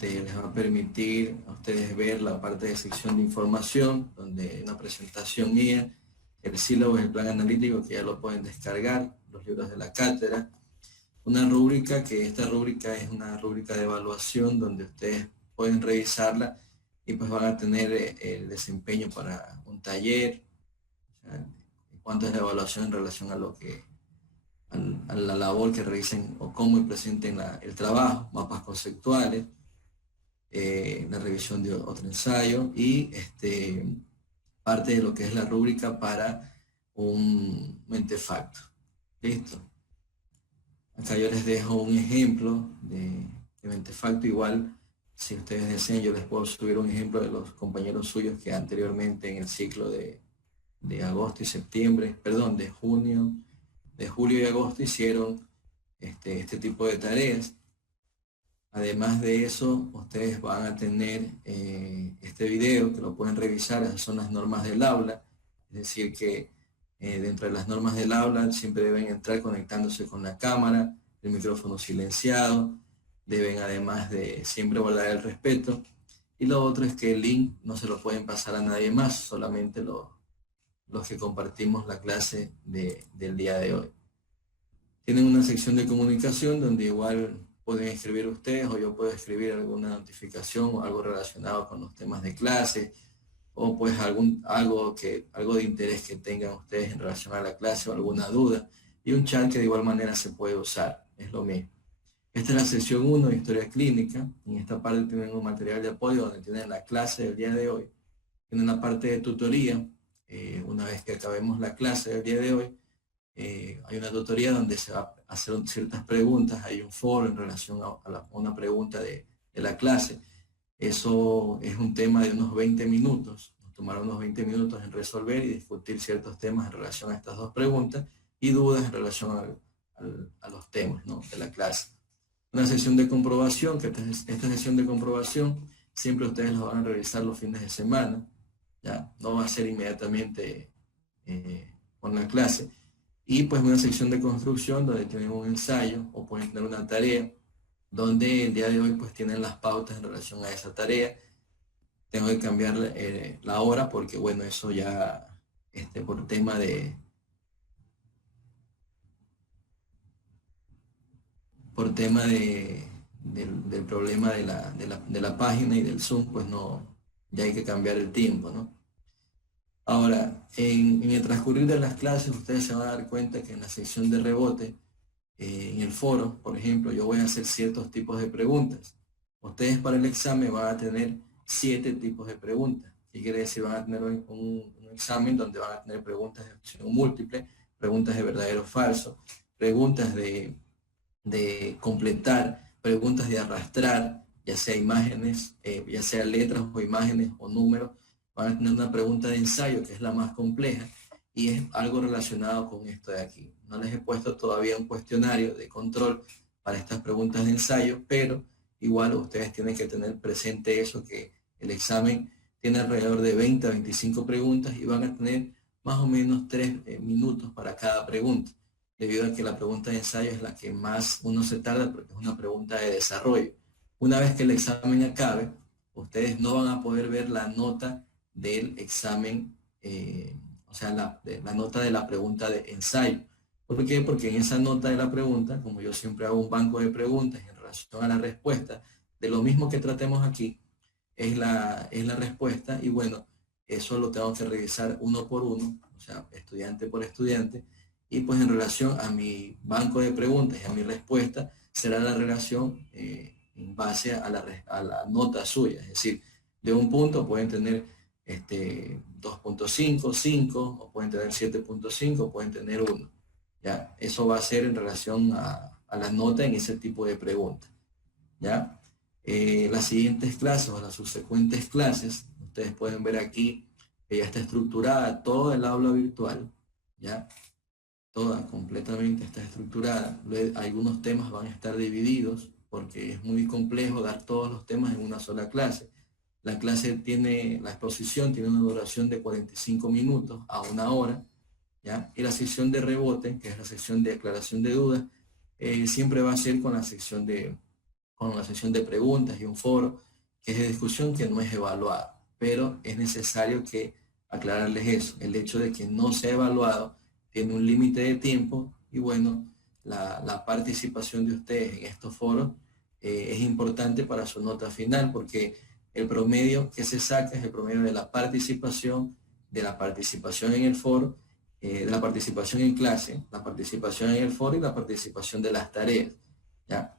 les va a permitir a ustedes ver la parte de sección de información, donde hay una presentación mía, el sílabo y el plan analítico, que ya lo pueden descargar, los libros de la cátedra. Una rúbrica, que esta rúbrica es una rúbrica de evaluación, donde ustedes pueden revisarla y pues van a tener el desempeño para un taller, o sea, cuánto es la evaluación en relación a lo que a la labor que realicen o cómo presenten el trabajo, mapas conceptuales, la revisión de otro ensayo y parte de lo que es la rúbrica para un mentefacto. Listo. Acá yo les dejo un ejemplo de mentefacto. Igual, si ustedes desean, yo les puedo subir un ejemplo de los compañeros suyos que anteriormente en el ciclo de agosto y septiembre, perdón, de julio y agosto hicieron este tipo de tareas. Además de eso, ustedes van a tener este video que lo pueden revisar. Esas son las normas del aula, es decir que dentro de las normas del aula siempre deben entrar conectándose con la cámara, el micrófono silenciado, deben además de siempre guardar el respeto, y lo otro es que el link no se lo pueden pasar a nadie más, solamente los que compartimos la clase del día de hoy. Tienen una sección de comunicación donde igual pueden escribir ustedes o yo puedo escribir alguna notificación o algo relacionado con los temas de clase, o pues algo de interés que tengan ustedes en relación a la clase o alguna duda, y un chat que de igual manera se puede usar, es lo mismo. Esta es la sección 1 de historia clínica. En esta parte tienen un material de apoyo donde tienen la clase del día de hoy. Tienen la parte de tutoría. Una vez que acabemos la clase del día de hoy, hay una tutoría donde se va a hacer ciertas preguntas, hay un foro en relación a una pregunta de la clase. Eso es un tema de unos 20 minutos, nos tomará unos 20 minutos en resolver y discutir ciertos temas en relación a estas dos preguntas y dudas en relación a los temas, ¿no?, de la clase. Una sesión de comprobación, que esta sesión de comprobación siempre ustedes la van a realizar los fines de semana, ya no va a ser inmediatamente con la clase. Y pues una sección de construcción donde tienen un ensayo o pueden tener una tarea, donde el día de hoy pues tienen las pautas en relación a esa tarea. Tengo que cambiar la hora porque bueno, eso ya por tema del problema de la página y del Zoom, pues no, ya hay que cambiar el tiempo, ¿no? Ahora, en el transcurrir de las clases, ustedes se van a dar cuenta que en la sección de rebote, en el foro, por ejemplo, yo voy a hacer ciertos tipos de preguntas. Ustedes para el examen van a tener 7 tipos de preguntas. ¿Qué quiere decir? Van a tener un examen donde van a tener preguntas de opción múltiple, preguntas de verdadero o falso, preguntas de completar, preguntas de arrastrar, ya sea imágenes, ya sea letras o imágenes o números. Van a tener una pregunta de ensayo, que es la más compleja, y es algo relacionado con esto de aquí. No les he puesto todavía un cuestionario de control para estas preguntas de ensayo, pero igual ustedes tienen que tener presente eso, que el examen tiene alrededor de 20 a 25 preguntas y van a tener más o menos 3 minutos para cada pregunta, debido a que la pregunta de ensayo es la que más uno se tarda porque es una pregunta de desarrollo. Una vez que el examen acabe, ustedes no van a poder ver la nota del examen, o sea, la nota de la pregunta de ensayo. ¿Por qué? Porque en esa nota de la pregunta, como yo siempre hago un banco de preguntas en relación a la respuesta, de lo mismo que tratemos aquí, es la respuesta, y bueno, eso lo tengo que revisar uno por uno, o sea, estudiante por estudiante, y pues en relación a mi banco de preguntas y a mi respuesta, será la relación en base a la nota suya, es decir, de un punto pueden tener 2.5, 5, o pueden tener 7.5, o pueden tener 1. ¿Ya? Eso va a ser en relación a la nota en ese tipo de preguntas. ¿Ya? Las siguientes clases o las subsecuentes clases, ustedes pueden ver aquí que ya está estructurada toda el aula virtual, ¿ya? Toda completamente está estructurada. Algunos temas van a estar divididos porque es muy complejo dar todos los temas en una sola clase. La exposición tiene una duración de 45 minutos a 1 hora, ¿ya? Y la sección de rebote, que es la sección de aclaración de dudas, siempre va a ser con la sección de con la sesión de preguntas y un foro que es de discusión que no es evaluado, pero es necesario que aclararles eso, el hecho de que no sea evaluado tiene un límite de tiempo y bueno, la participación de ustedes en estos foros es importante para su nota final porque el promedio que se saca es el promedio de la participación en el foro, de la participación en clase, la participación en el foro y la participación de las tareas. ¿Ya?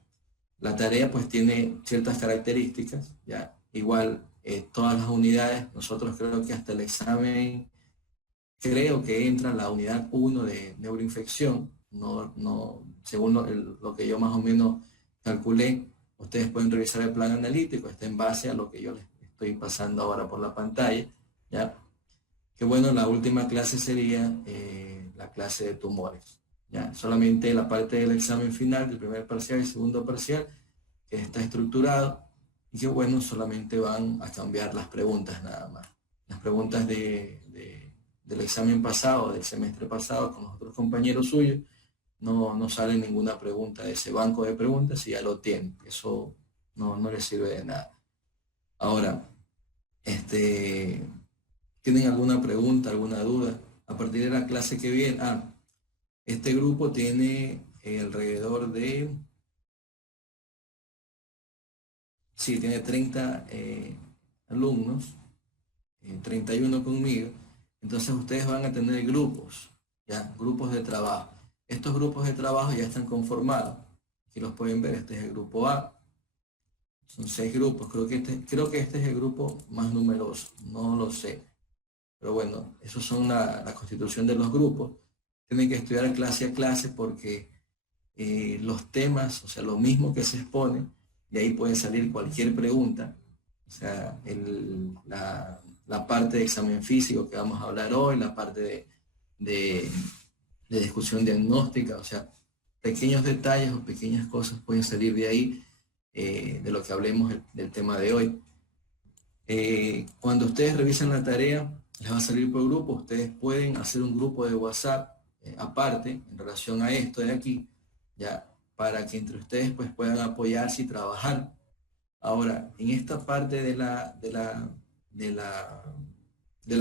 La tarea pues tiene ciertas características, ¿ya? Igual todas las unidades, nosotros creo que hasta el examen, creo que entra la unidad 1 de neuroinfección, según lo que yo más o menos calculé, ustedes pueden revisar el plan analítico, está en base a lo que yo les estoy pasando ahora por la pantalla, ¿ya? Que bueno, la última clase sería la clase de tumores. ¿Ya? Solamente la parte del examen final, del primer parcial y segundo parcial, que está estructurado y que bueno, solamente van a cambiar las preguntas nada más. Las preguntas del examen pasado, del semestre pasado, con los otros compañeros suyos, no sale ninguna pregunta de ese banco de preguntas y ya lo tienen. Eso no les sirve de nada. Ahora, ¿tienen alguna pregunta, alguna duda? A partir de la clase que viene, este grupo tiene alrededor de, sí, tiene 30 alumnos, 31 conmigo. Entonces ustedes van a tener grupos, ¿ya? Grupos de trabajo. Estos grupos de trabajo ya están conformados. Aquí los pueden ver, este es el grupo A. Son 6 grupos, creo que este es el grupo más numeroso, no lo sé. Pero bueno, esos son la constitución de los grupos. Tienen que estudiar clase a clase porque los temas, o sea, lo mismo que se expone, de ahí puede salir cualquier pregunta. O sea, la parte de examen físico que vamos a hablar hoy, la parte de discusión diagnóstica, o sea, pequeños detalles o pequeñas cosas pueden salir de ahí, de lo que hablemos del tema de hoy. Cuando ustedes revisan la tarea, les va a salir por grupo, ustedes pueden hacer un grupo de WhatsApp aparte en relación a esto de aquí, ya, para que entre ustedes pues puedan apoyarse y trabajar. Ahora, en esta parte de la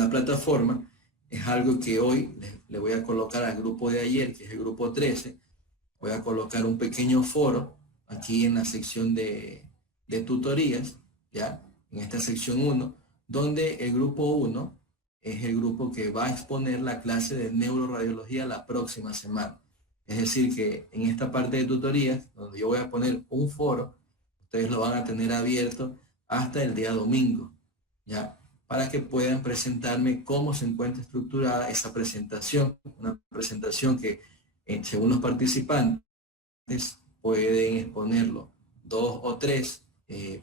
plataforma, es algo que hoy le voy a colocar al grupo de ayer, que es el grupo 13, voy a colocar un pequeño foro aquí en la sección de tutorías, ya, en esta sección 1, donde el grupo 1 es el grupo que va a exponer la clase de neuroradiología la próxima semana. Es decir, que en esta parte de tutorías, donde yo voy a poner un foro, ustedes lo van a tener abierto hasta el día domingo, ¿ya? Para que puedan presentarme cómo se encuentra estructurada esa presentación, una presentación que, según los participantes, pueden exponerlo 2 o 3,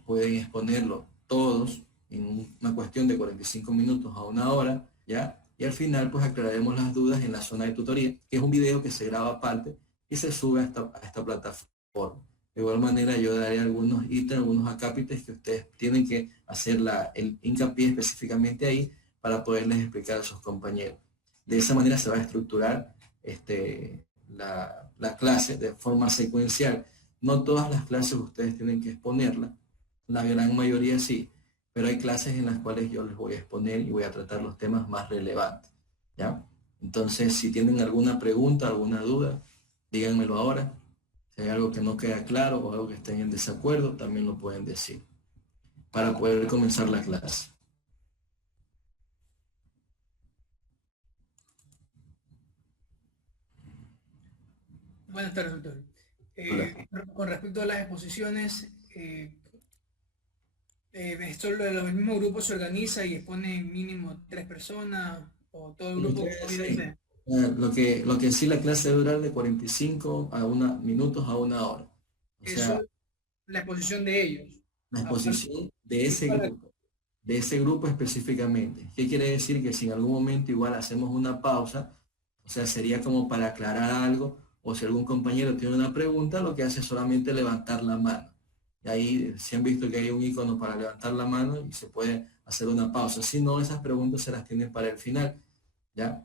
pueden exponerlo todos en una cuestión de 45 minutos a 1 hora, ¿ya? Y al final pues aclararemos las dudas en la zona de tutoría, que es un video que se graba aparte y se sube a esta plataforma. De igual manera yo daré algunos ítems, algunos acápites que ustedes tienen que hacer el hincapié específicamente ahí para poderles explicar a sus compañeros. De esa manera se va a estructurar la clase de forma secuencial. No todas las clases ustedes tienen que exponerlas, la gran mayoría sí, pero hay clases en las cuales yo les voy a exponer y voy a tratar los temas más relevantes, ¿ya? Entonces, si tienen alguna pregunta, alguna duda, díganmelo ahora. Si hay algo que no queda claro o algo que estén en desacuerdo, también lo pueden decir, para poder comenzar la clase. Buenas tardes, doctor. Con respecto a las exposiciones, ¿esto lo mismo grupo se organiza y expone mínimo 3 personas o todo el grupo Sí. Lo que sí la clase debe durar de 45 minutos a 1 hora. O eso sea, es la exposición de ellos. la Aparte, exposición de ese grupo específicamente. ¿Qué quiere decir? Que si en algún momento igual hacemos una pausa, o sea, sería como para aclarar algo, o si algún compañero tiene una pregunta, lo que hace es solamente levantar la mano. Y ahí se han visto que hay un icono para levantar la mano y se puede hacer una pausa. Si no, esas preguntas se las tienen para el final, ¿ya?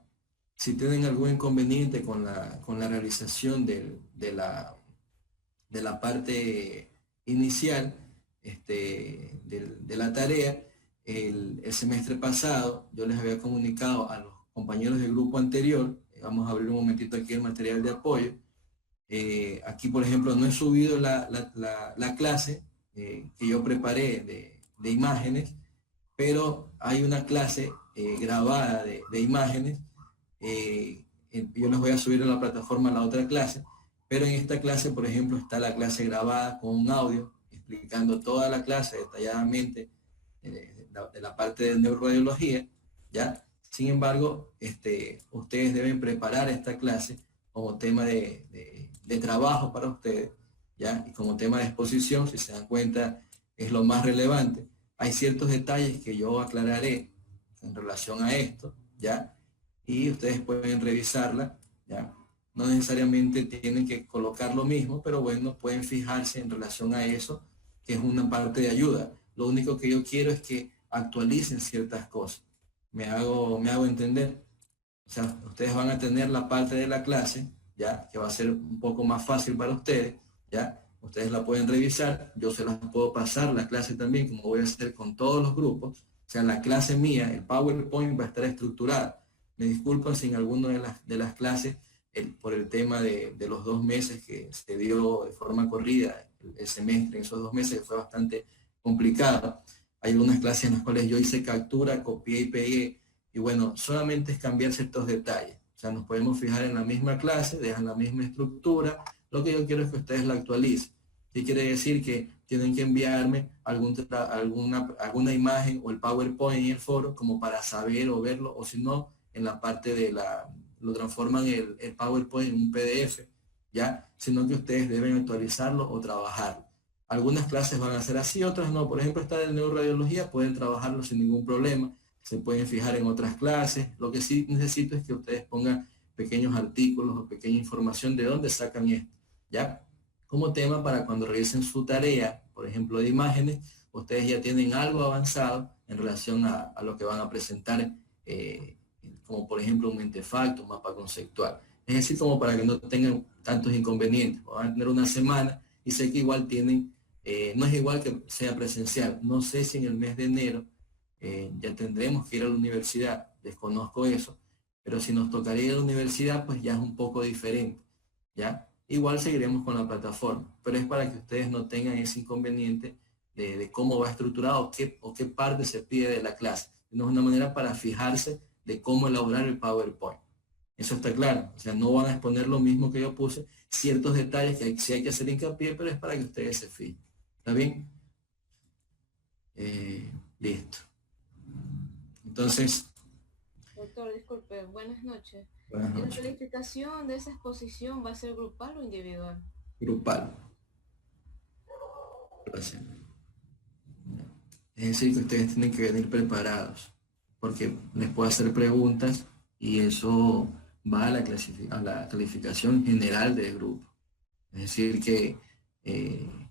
Si tienen algún inconveniente con la realización de la parte inicial de la tarea. El semestre pasado yo les había comunicado a los compañeros del grupo anterior, vamos a abrir un momentito aquí el material de apoyo. Aquí, por ejemplo, no he subido la clase que yo preparé de imágenes, pero hay una clase grabada de imágenes. Yo les voy a subir a la plataforma la otra clase, pero en esta clase, por ejemplo, está la clase grabada con un audio explicando toda la clase detalladamente de la parte de neuroradiología, ¿ya? Sin embargo, ustedes deben preparar esta clase como tema de trabajo para ustedes, ¿ya? Y como tema de exposición, si se dan cuenta, es lo más relevante. Hay ciertos detalles que yo aclararé en relación a esto, ¿ya? Y ustedes pueden revisarla, ¿ya? No necesariamente tienen que colocar lo mismo, pero bueno, pueden fijarse en relación a eso, que es una parte de ayuda. Lo único que yo quiero es que actualicen ciertas cosas. Me hago entender. O sea, ustedes van a tener la parte de la clase, ¿ya? Que va a ser un poco más fácil para ustedes, ¿ya? Ustedes la pueden revisar, yo se las puedo pasar la clase también, como voy a hacer con todos los grupos. O sea, la clase mía, el PowerPoint va a estar estructurada. Me disculpan si en alguna de las clases, por el tema de los 2 meses que se dio de forma corrida, el semestre en esos 2 meses fue bastante complicado. Hay algunas clases en las cuales yo hice captura, copié y pegué, y bueno, solamente es cambiar ciertos detalles. O sea, nos podemos fijar en la misma clase, dejan la misma estructura. Lo que yo quiero es que ustedes la actualicen. ¿Qué quiere decir? Que tienen que enviarme alguna imagen o el PowerPoint en el foro como para saber o verlo, o si no, en la parte lo transforman el PowerPoint en un PDF, ¿ya? Sino que ustedes deben actualizarlo o trabajarlo. Algunas clases van a ser así, otras no. Por ejemplo, esta de neuroradiología pueden trabajarlo sin ningún problema. Se pueden fijar en otras clases. Lo que sí necesito es que ustedes pongan pequeños artículos o pequeña información de dónde sacan esto, ¿ya? Como tema para cuando revisen su tarea, por ejemplo, de imágenes, ustedes ya tienen algo avanzado en relación a lo que van a presentar, como por ejemplo un mentefacto, un mapa conceptual. Es decir, como para que no tengan tantos inconvenientes. Van a tener una semana y sé que igual tienen, no es igual que sea presencial. No sé si en el mes de enero ya tendremos que ir a la universidad, desconozco eso, pero si nos tocaría ir a la universidad, pues ya es un poco diferente, ¿ya? Igual seguiremos con la plataforma, pero es para que ustedes no tengan ese inconveniente de cómo va estructurado o qué parte se pide de la clase. No es una manera para fijarse de cómo elaborar el PowerPoint. Eso está claro. O sea, no van a exponer lo mismo que yo puse, ciertos detalles que sí hay que hacer hincapié, pero es para que ustedes se fijen. ¿Está bien? Listo. Entonces... Doctor, disculpe, buenas noches. Buenas ¿La noches. calificación de esa exposición va a ser grupal o individual? Grupal. Gracias. Es decir, que ustedes tienen que venir preparados, porque les puedo hacer preguntas y eso va a la calificación general del grupo. Es decir, que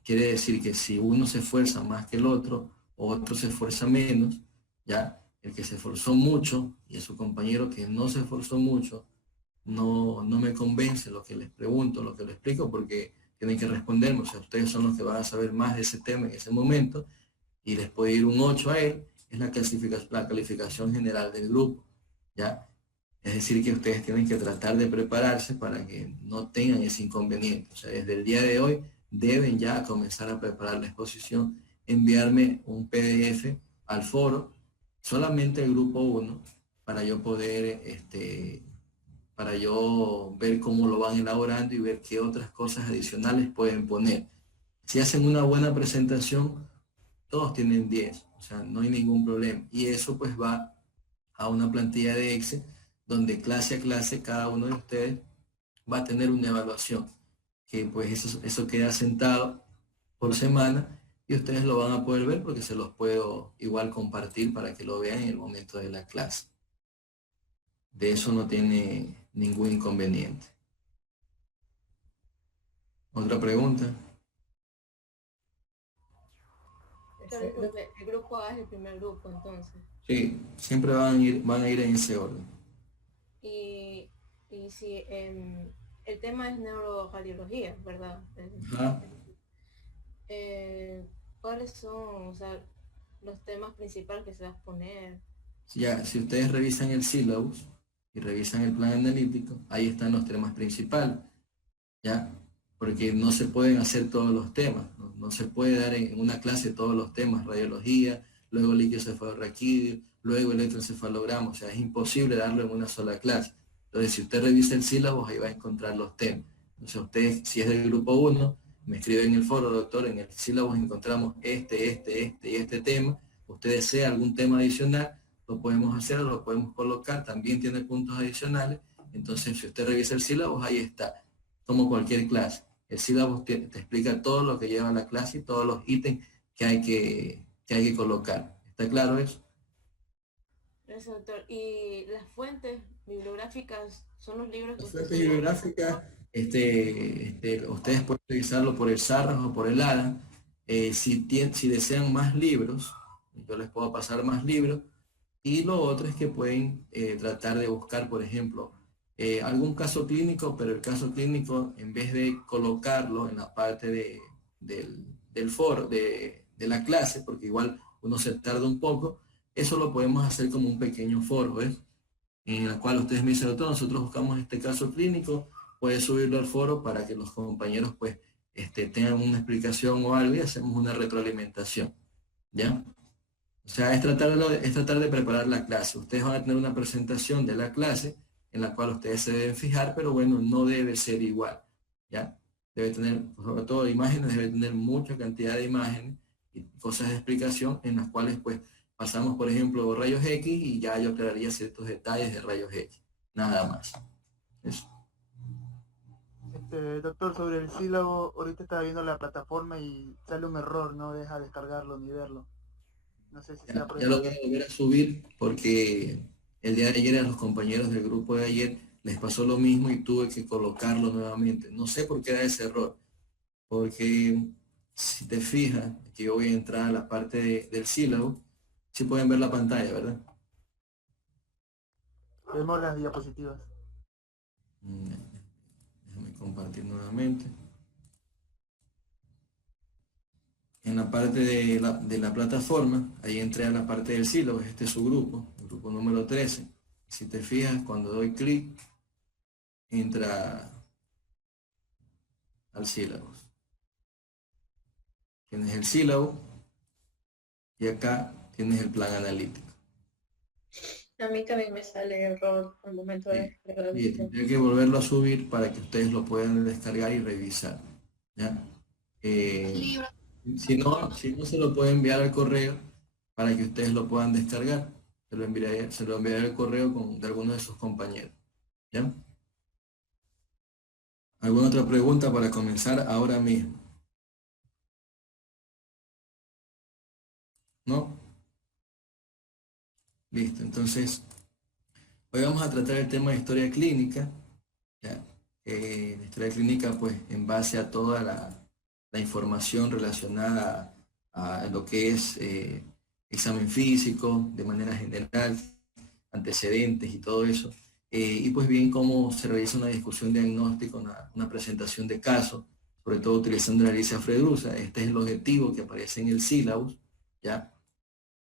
quiere decir que si uno se esfuerza más que el otro, o otro se esfuerza menos, ya el que se esforzó mucho y a su compañero que no se esforzó mucho, no me convence lo que les pregunto, lo que les explico, porque tienen que responderme. O sea, ustedes son los que van a saber más de ese tema en ese momento, y les puede ir un 8 a él, es la calificación general del grupo, ¿ya? Es decir, que ustedes tienen que tratar de prepararse para que no tengan ese inconveniente. O sea, desde el día de hoy deben ya comenzar a preparar la exposición, enviarme un PDF al foro, solamente el grupo 1, para yo poder, para yo ver cómo lo van elaborando y ver qué otras cosas adicionales pueden poner. Si hacen una buena presentación, todos tienen 10, o sea, no hay ningún problema. Y eso pues va a una plantilla de Excel donde clase a clase cada uno de ustedes va a tener una evaluación, que pues eso queda sentado por semana y ustedes lo van a poder ver porque se los puedo igual compartir para que lo vean en el momento de la clase. De eso no tiene ningún inconveniente. ¿Otra pregunta? El grupo A es el primer grupo, entonces. Sí, siempre van a ir en ese orden. Y si el tema es neuroradiología, ¿verdad? Ajá. ¿Cuáles son, o sea, los temas principales que se va a exponer? Ya, si ustedes revisan el syllabus y revisan el plan analítico, ahí están los temas principales, ¿ya? Porque no se pueden hacer todos los temas, no se puede dar en una clase todos los temas, radiología, luego líquido-cefalorraquídeo, luego electroencefalograma, o sea, es imposible darlo en una sola clase. Entonces, si usted revisa el sílabus, ahí va a encontrar los temas. Entonces, usted, si es del grupo 1, me escribe en el foro, doctor, en el sílabus encontramos este y este tema. Usted desea algún tema adicional, lo podemos hacer, lo podemos colocar, también tiene puntos adicionales. Entonces, si usted revisa el sílabus, ahí está, como cualquier clase. El sílabus te explica todo lo que lleva la clase y todos los ítems que hay que colocar. ¿Está claro eso? Gracias, doctor. ¿Y las fuentes bibliográficas son los libros que La usted fuente suele bibliográfica, ustedes pueden revisarlo por el Sarras o por el ADA. Si desean más libros, yo les puedo pasar más libros. Y lo otro es que pueden tratar de buscar, por ejemplo, algún caso clínico, pero el caso clínico, en vez de colocarlo en la parte del foro, de la clase, porque igual uno se tarda un poco, eso lo podemos hacer como un pequeño foro, ¿ves? En el cual ustedes me dicen, doctor, nosotros buscamos este caso clínico, puede subirlo al foro para que los compañeros pues tengan una explicación o algo y hacemos una retroalimentación, ¿ya? O sea, es tratar de preparar la clase. Ustedes van a tener una presentación de la clase en la cual ustedes se deben fijar, pero bueno, no debe ser igual, ¿ya? Debe tener, sobre todo imágenes, debe tener mucha cantidad de imágenes y cosas de explicación en las cuales pues pasamos, por ejemplo, rayos X y ya yo aclararía ciertos detalles de rayos X. Nada más. Eso. Doctor, sobre el sílabo, ahorita estaba viendo la plataforma y sale un error, no deja descargarlo ni verlo. No sé si sea por Ya eso. lo voy a volver a subir porque el día de ayer a los compañeros del grupo de ayer les pasó lo mismo y tuve que colocarlo nuevamente. No sé por qué da ese error, porque si te fijas, que yo voy a entrar a la parte del sílabo, si pueden ver la pantalla, ¿verdad? Vemos las diapositivas. Déjame compartir nuevamente. En la parte de la plataforma, ahí entré a la parte del sílabo, este es su grupo, el grupo número 13. Si te fijas, cuando doy clic, entra al sílabo. Tienes el sílabo y acá tienes el plan analítico. A mí también me sale error al momento de descargar la Y visión. tendría que volverlo a subir para que ustedes lo puedan descargar y revisar, ¿ya? Si no se lo puede enviar al correo para que ustedes lo puedan descargar. Se lo enviaré al correo de alguno de sus compañeros, ¿ya? ¿Alguna otra pregunta para comenzar ahora mismo? ¿No? Listo, entonces hoy vamos a tratar el tema de historia clínica, ¿ya? La historia clínica, pues, en base a toda la información relacionada a lo que es examen físico, de manera general, antecedentes y todo eso. Y pues bien, cómo se realiza una discusión diagnóstica, una presentación de caso, sobre todo utilizando la lista Fredrusa. Este es el objetivo que aparece en el sílabus, ¿ya?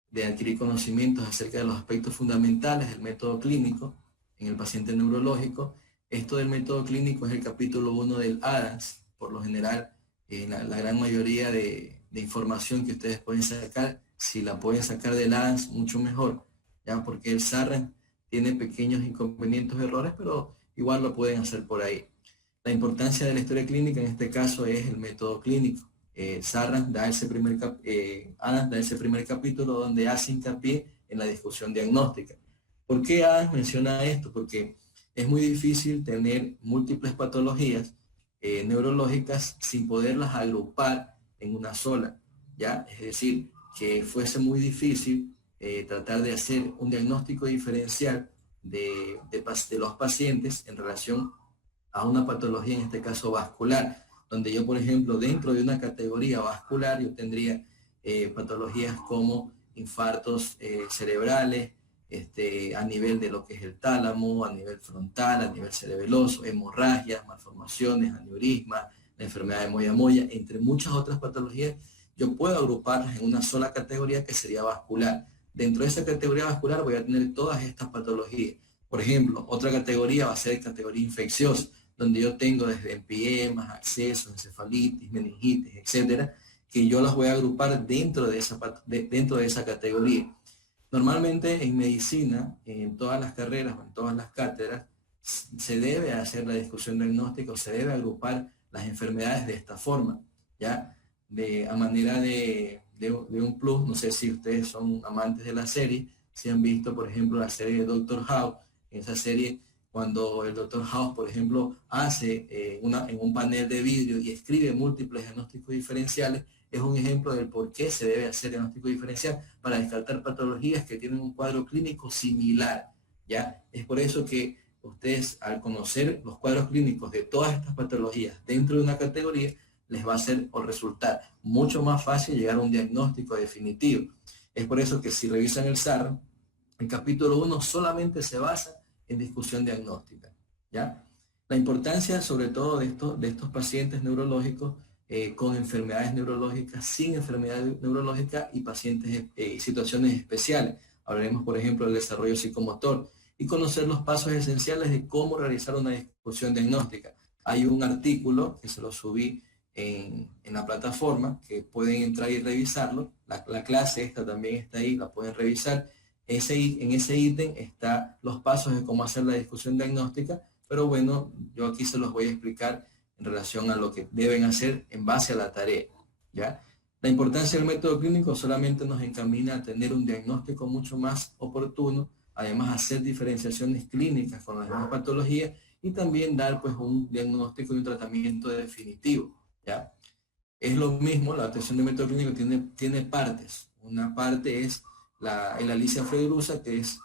De adquirir conocimientos acerca de los aspectos fundamentales del método clínico en el paciente neurológico. Esto del método clínico es el capítulo 1 del ADAMS. Por lo general, la gran mayoría de información que ustedes pueden sacar, si la pueden sacar del ADAMS, mucho mejor, ¿ya? Porque el SARRAN tiene pequeños inconvenientes, errores, pero igual lo pueden hacer por ahí. La importancia de la historia clínica en este caso es el método clínico. Adams da ese primer capítulo donde hace hincapié en la discusión diagnóstica. ¿Por qué Adams menciona esto? Porque es muy difícil tener múltiples patologías neurológicas sin poderlas agrupar en una sola, ¿ya? Es decir, que fuese muy difícil tratar de hacer un diagnóstico diferencial de los pacientes en relación a una patología, en este caso vascular, donde yo, por ejemplo, dentro de una categoría vascular, yo tendría patologías como infartos cerebrales, a nivel de lo que es el tálamo, a nivel frontal, a nivel cerebeloso, hemorragias, malformaciones, aneurismas, la enfermedad de Moyamoya, entre muchas otras patologías, yo puedo agruparlas en una sola categoría que sería vascular. Dentro de esa categoría vascular voy a tener todas estas patologías. Por ejemplo, otra categoría va a ser categoría infecciosa, donde yo tengo desde empiemas, abscesos, encefalitis, meningitis, etcétera, que yo las voy a agrupar dentro de esa categoría. Normalmente en medicina, en todas las carreras o en todas las cátedras, se debe hacer la discusión diagnóstica o se debe agrupar las enfermedades de esta forma, ¿ya? A manera de un plus. No sé si ustedes son amantes de la serie, si han visto, por ejemplo, la serie de Doctor House. En esa serie, cuando el Doctor House, por ejemplo, hace en un panel de vidrio y escribe múltiples diagnósticos diferenciales, es un ejemplo del por qué se debe hacer diagnóstico diferencial para descartar patologías que tienen un cuadro clínico similar, ¿ya? Es por eso que ustedes, al conocer los cuadros clínicos de todas estas patologías dentro de una categoría, les va a hacer o resultar mucho más fácil llegar a un diagnóstico definitivo. Es por eso que si revisan el SAR, el capítulo 1 solamente se basa en discusión diagnóstica, ¿ya? La importancia, sobre todo, de estos pacientes neurológicos con enfermedades neurológicas, sin enfermedad neurológica y pacientes y situaciones especiales. Hablaremos, por ejemplo, del desarrollo psicomotor y conocer los pasos esenciales de cómo realizar una discusión diagnóstica. Hay un artículo que se lo subí en la plataforma, que pueden entrar y revisarlo. La clase esta también está ahí, la pueden revisar. En ese ítem está los pasos de cómo hacer la discusión diagnóstica, pero bueno, yo aquí se los voy a explicar en relación a lo que deben hacer en base a la tarea, ¿ya? La importancia del método clínico solamente nos encamina a tener un diagnóstico mucho más oportuno, además hacer diferenciaciones clínicas con las demás patologías y también dar pues un diagnóstico y un tratamiento definitivo, ¿ya? Es lo mismo, la atención de método clínico tiene partes. Una parte es el Alicia Fredrusa, que es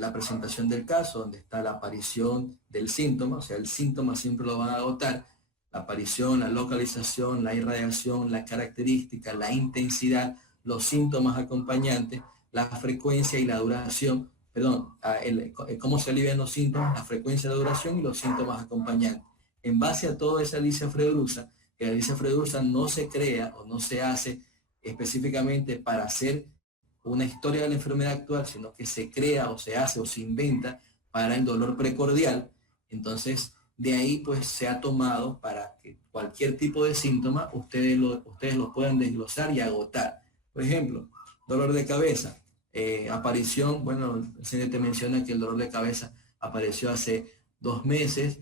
la presentación del caso, donde está la aparición del síntoma, o sea, el síntoma siempre lo van a agotar, la aparición, la localización, la irradiación, la característica, la intensidad, los síntomas acompañantes, la frecuencia y la duración, cómo se alivian los síntomas, la frecuencia, la duración y los síntomas acompañantes. En base a toda esa Alicia Fredrusa, que la Alicia Fredrusa no se crea o no se hace específicamente para hacer una historia de la enfermedad actual, sino que se crea o se hace o se inventa para el dolor precordial. Entonces, de ahí pues se ha tomado para que cualquier tipo de síntoma ustedes los puedan desglosar y agotar. Por ejemplo, dolor de cabeza, aparición, bueno, el CNT menciona que el dolor de cabeza apareció hace 2 meses,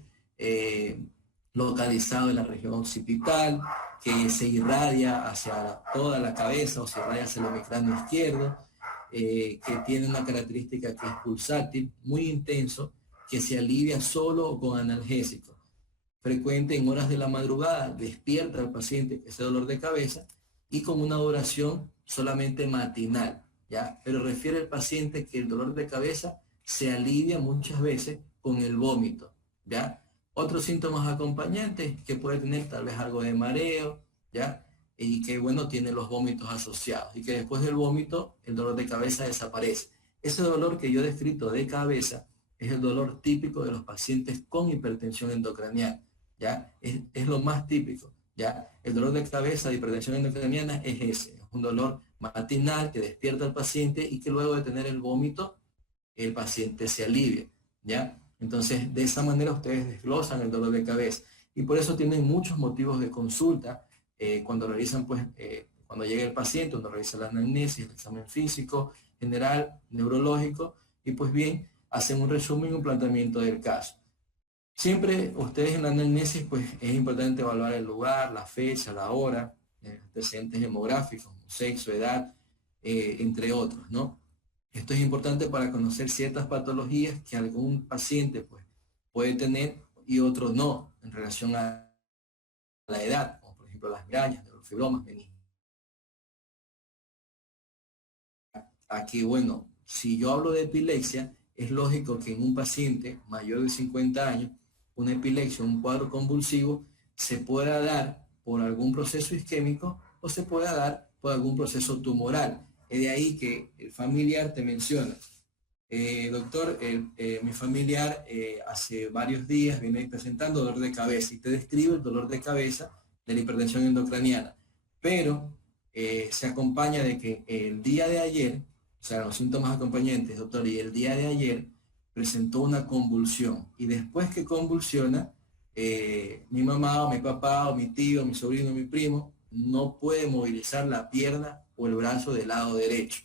localizado en la región occipital, que se irradia hacia toda la cabeza o se irradia hacia el hemicráneo izquierdo, que tiene una característica que es pulsátil, muy intenso, que se alivia solo o con analgésico. Frecuente en horas de la madrugada, despierta al paciente ese dolor de cabeza y con una duración solamente matinal, ¿ya? Pero refiere al paciente que el dolor de cabeza se alivia muchas veces con el vómito, ¿ya? Otros síntomas acompañantes que puede tener tal vez algo de mareo, ¿ya? Y que, bueno, tiene los vómitos asociados y que después del vómito el dolor de cabeza desaparece. Ese dolor que yo he descrito de cabeza es el dolor típico de los pacientes con hipertensión endocraniana, ¿ya? Es lo más típico, ¿ya? El dolor de cabeza de hipertensión endocraniana es ese, es un dolor matinal que despierta al paciente y que luego de tener el vómito el paciente se alivia, ¿ya? Entonces, de esa manera ustedes desglosan el dolor de cabeza. Y por eso tienen muchos motivos de consulta cuando realizan, pues, cuando llega el paciente, cuando realiza la anamnesis, el examen físico, general, neurológico, y pues bien, hacen un resumen y un planteamiento del caso. Siempre ustedes en la anamnesis, pues, es importante evaluar el lugar, la fecha, la hora, antecedentes demográficos, sexo, edad, entre otros, ¿no? Esto es importante para conocer ciertas patologías que algún paciente pues, puede tener y otros no, en relación a la edad, como por ejemplo las migrañas, neurofibromas, meningitis. Aquí, bueno, si yo hablo de epilepsia, es lógico que en un paciente mayor de 50 años, una epilepsia, un cuadro convulsivo, se pueda dar por algún proceso isquémico o se pueda dar por algún proceso tumoral. Es de ahí que el familiar te menciona, doctor, mi familiar hace varios días viene presentando dolor de cabeza y te describo el dolor de cabeza de la hipertensión endocraniana, pero se acompaña de que el día de ayer, o sea, los síntomas acompañantes, doctor, y el día de ayer presentó una convulsión y después que convulsiona, mi mamá o mi papá o mi tío, mi sobrino, mi primo, no puede movilizar la pierna o el brazo del lado derecho.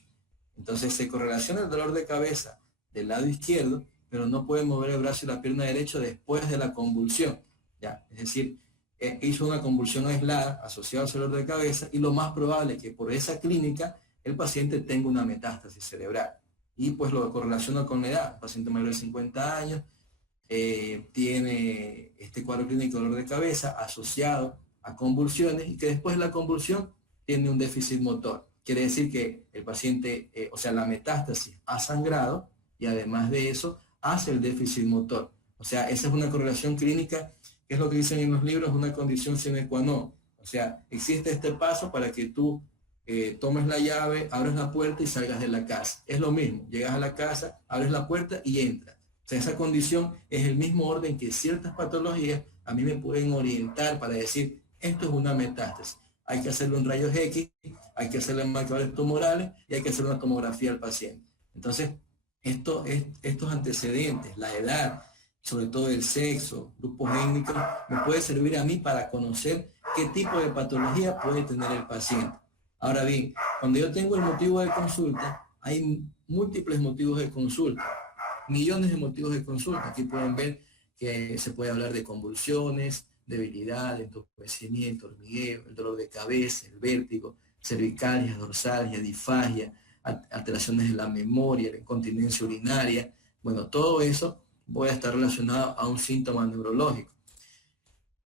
Entonces se correlaciona el dolor de cabeza del lado izquierdo, pero no puede mover el brazo y la pierna derecho después de la convulsión. ¿Ya? Es decir, hizo una convulsión aislada asociada al dolor de cabeza y lo más probable es que por esa clínica el paciente tenga una metástasis cerebral. Y pues lo correlaciona con la edad. El paciente mayor de 50 años tiene este cuadro clínico de dolor de cabeza asociado a convulsiones y que después de la convulsión tiene un déficit motor. Quiere decir que el paciente, o sea, la metástasis ha sangrado y además de eso hace el déficit motor. O sea, esa es una correlación clínica, que es lo que dicen en los libros, una condición sine qua non. O sea, existe este paso para que tú tomes la llave, abres la puerta y salgas de la casa. Es lo mismo, llegas a la casa, abres la puerta y entras. O sea, esa condición es el mismo orden que ciertas patologías a mí me pueden orientar para decir, esto es una metástasis. Hay que hacerle un rayos X, hay que hacerle marcadores tumorales y hay que hacer una tomografía al paciente. Entonces, estos antecedentes, la edad, sobre todo el sexo, grupos étnicos, me puede servir a mí para conocer qué tipo de patología puede tener el paciente. Ahora bien, cuando yo tengo el motivo de consulta, hay múltiples motivos de consulta, millones de motivos de consulta. Aquí pueden ver que se puede hablar de convulsiones, debilidad, entorpecimiento, hormigueo, el dolor de cabeza, el vértigo, cervicalgia, dorsalgia, disfagia, alteraciones de la memoria, la incontinencia urinaria. Bueno, todo eso puede estar relacionado a un síntoma neurológico.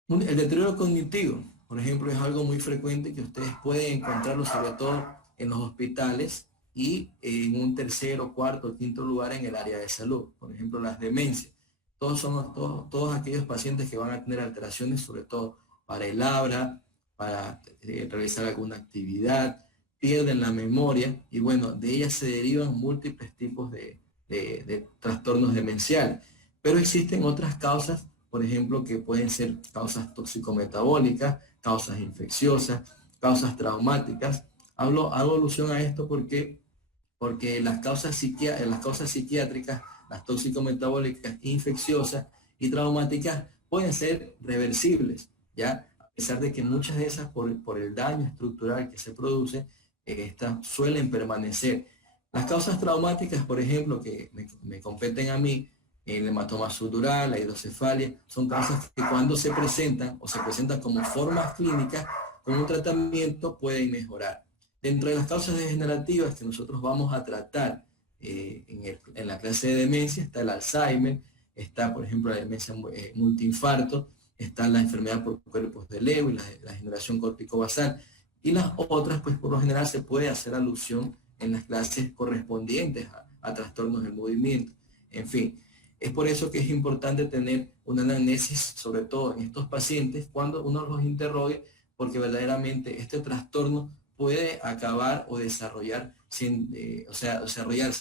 El deterioro cognitivo, por ejemplo, es algo muy frecuente que ustedes pueden encontrarlo sobre todo en los hospitales y en un tercero, cuarto, quinto lugar en el área de salud. Por ejemplo, las demencias. Todos aquellos pacientes que van a tener alteraciones, sobre todo para el habla, para realizar alguna actividad, pierden la memoria y bueno, de ellas se derivan múltiples tipos de trastornos demenciales. Pero existen otras causas, por ejemplo, que pueden ser causas tóxico-metabólicas, causas infecciosas, causas traumáticas. Hago alusión a esto porque las causas psiquiátricas, las tóxico-metabólicas, infecciosas y traumáticas pueden ser reversibles, ¿ya? A pesar de que muchas de esas, por el daño estructural que se produce, estas suelen permanecer. Las causas traumáticas, por ejemplo, que me competen a mí, el hematoma subdural, la hidrocefalia, son causas que cuando se presentan o se presentan como formas clínicas, con un tratamiento pueden mejorar. Dentro de las causas degenerativas que nosotros vamos a tratar en la clase de demencia, está el Alzheimer, está, por ejemplo, la demencia multiinfarto, está la enfermedad por cuerpos de Lewy, la degeneración córtico-basal, y las otras, pues por lo general se puede hacer alusión en las clases correspondientes a trastornos del movimiento. En fin, es por eso que es importante tener una anamnesis, sobre todo en estos pacientes, cuando uno los interrogue, porque verdaderamente este trastorno puede acabar o desarrollarse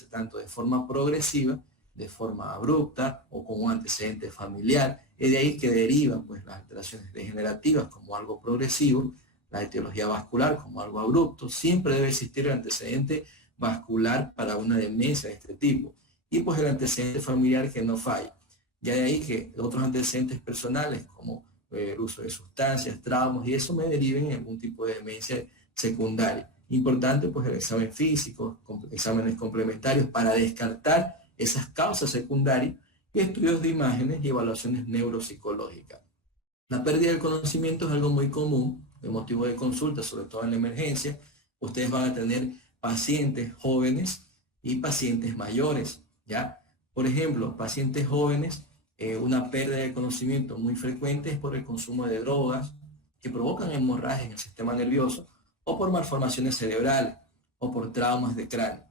tanto de forma progresiva, de forma abrupta o con un antecedente familiar. Es de ahí que derivan pues, las alteraciones degenerativas como algo progresivo, la etiología vascular como algo abrupto. Siempre debe existir el antecedente vascular para una demencia de este tipo. Y pues el antecedente familiar que no falla. Ya de ahí que otros antecedentes personales como el uso de sustancias, traumas y eso me deriven en algún tipo de demencia secundaria. Importante pues el examen físico, exámenes complementarios para descartar esas causas secundarias y estudios de imágenes y evaluaciones neuropsicológicas. La pérdida del conocimiento es algo muy común, de motivo de consulta, sobre todo en la emergencia. Ustedes van a tener pacientes jóvenes y pacientes mayores, ¿ya? Por ejemplo, pacientes jóvenes, una pérdida de conocimiento muy frecuente es por el consumo de drogas que provocan hemorragia en el sistema nervioso o por malformaciones cerebrales o por traumas de cráneo,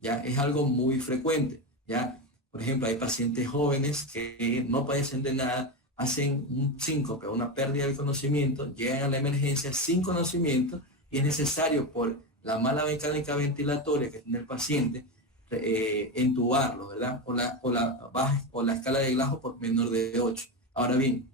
¿ya? Es algo muy frecuente, ¿ya? Por ejemplo, hay pacientes jóvenes que no padecen de nada, hacen un síncope, una pérdida del conocimiento, llegan a la emergencia sin conocimiento y es necesario por la mala mecánica ventilatoria que tiene el paciente entubarlo, ¿verdad? O la escala de Glasgow por menor de 8. Ahora bien,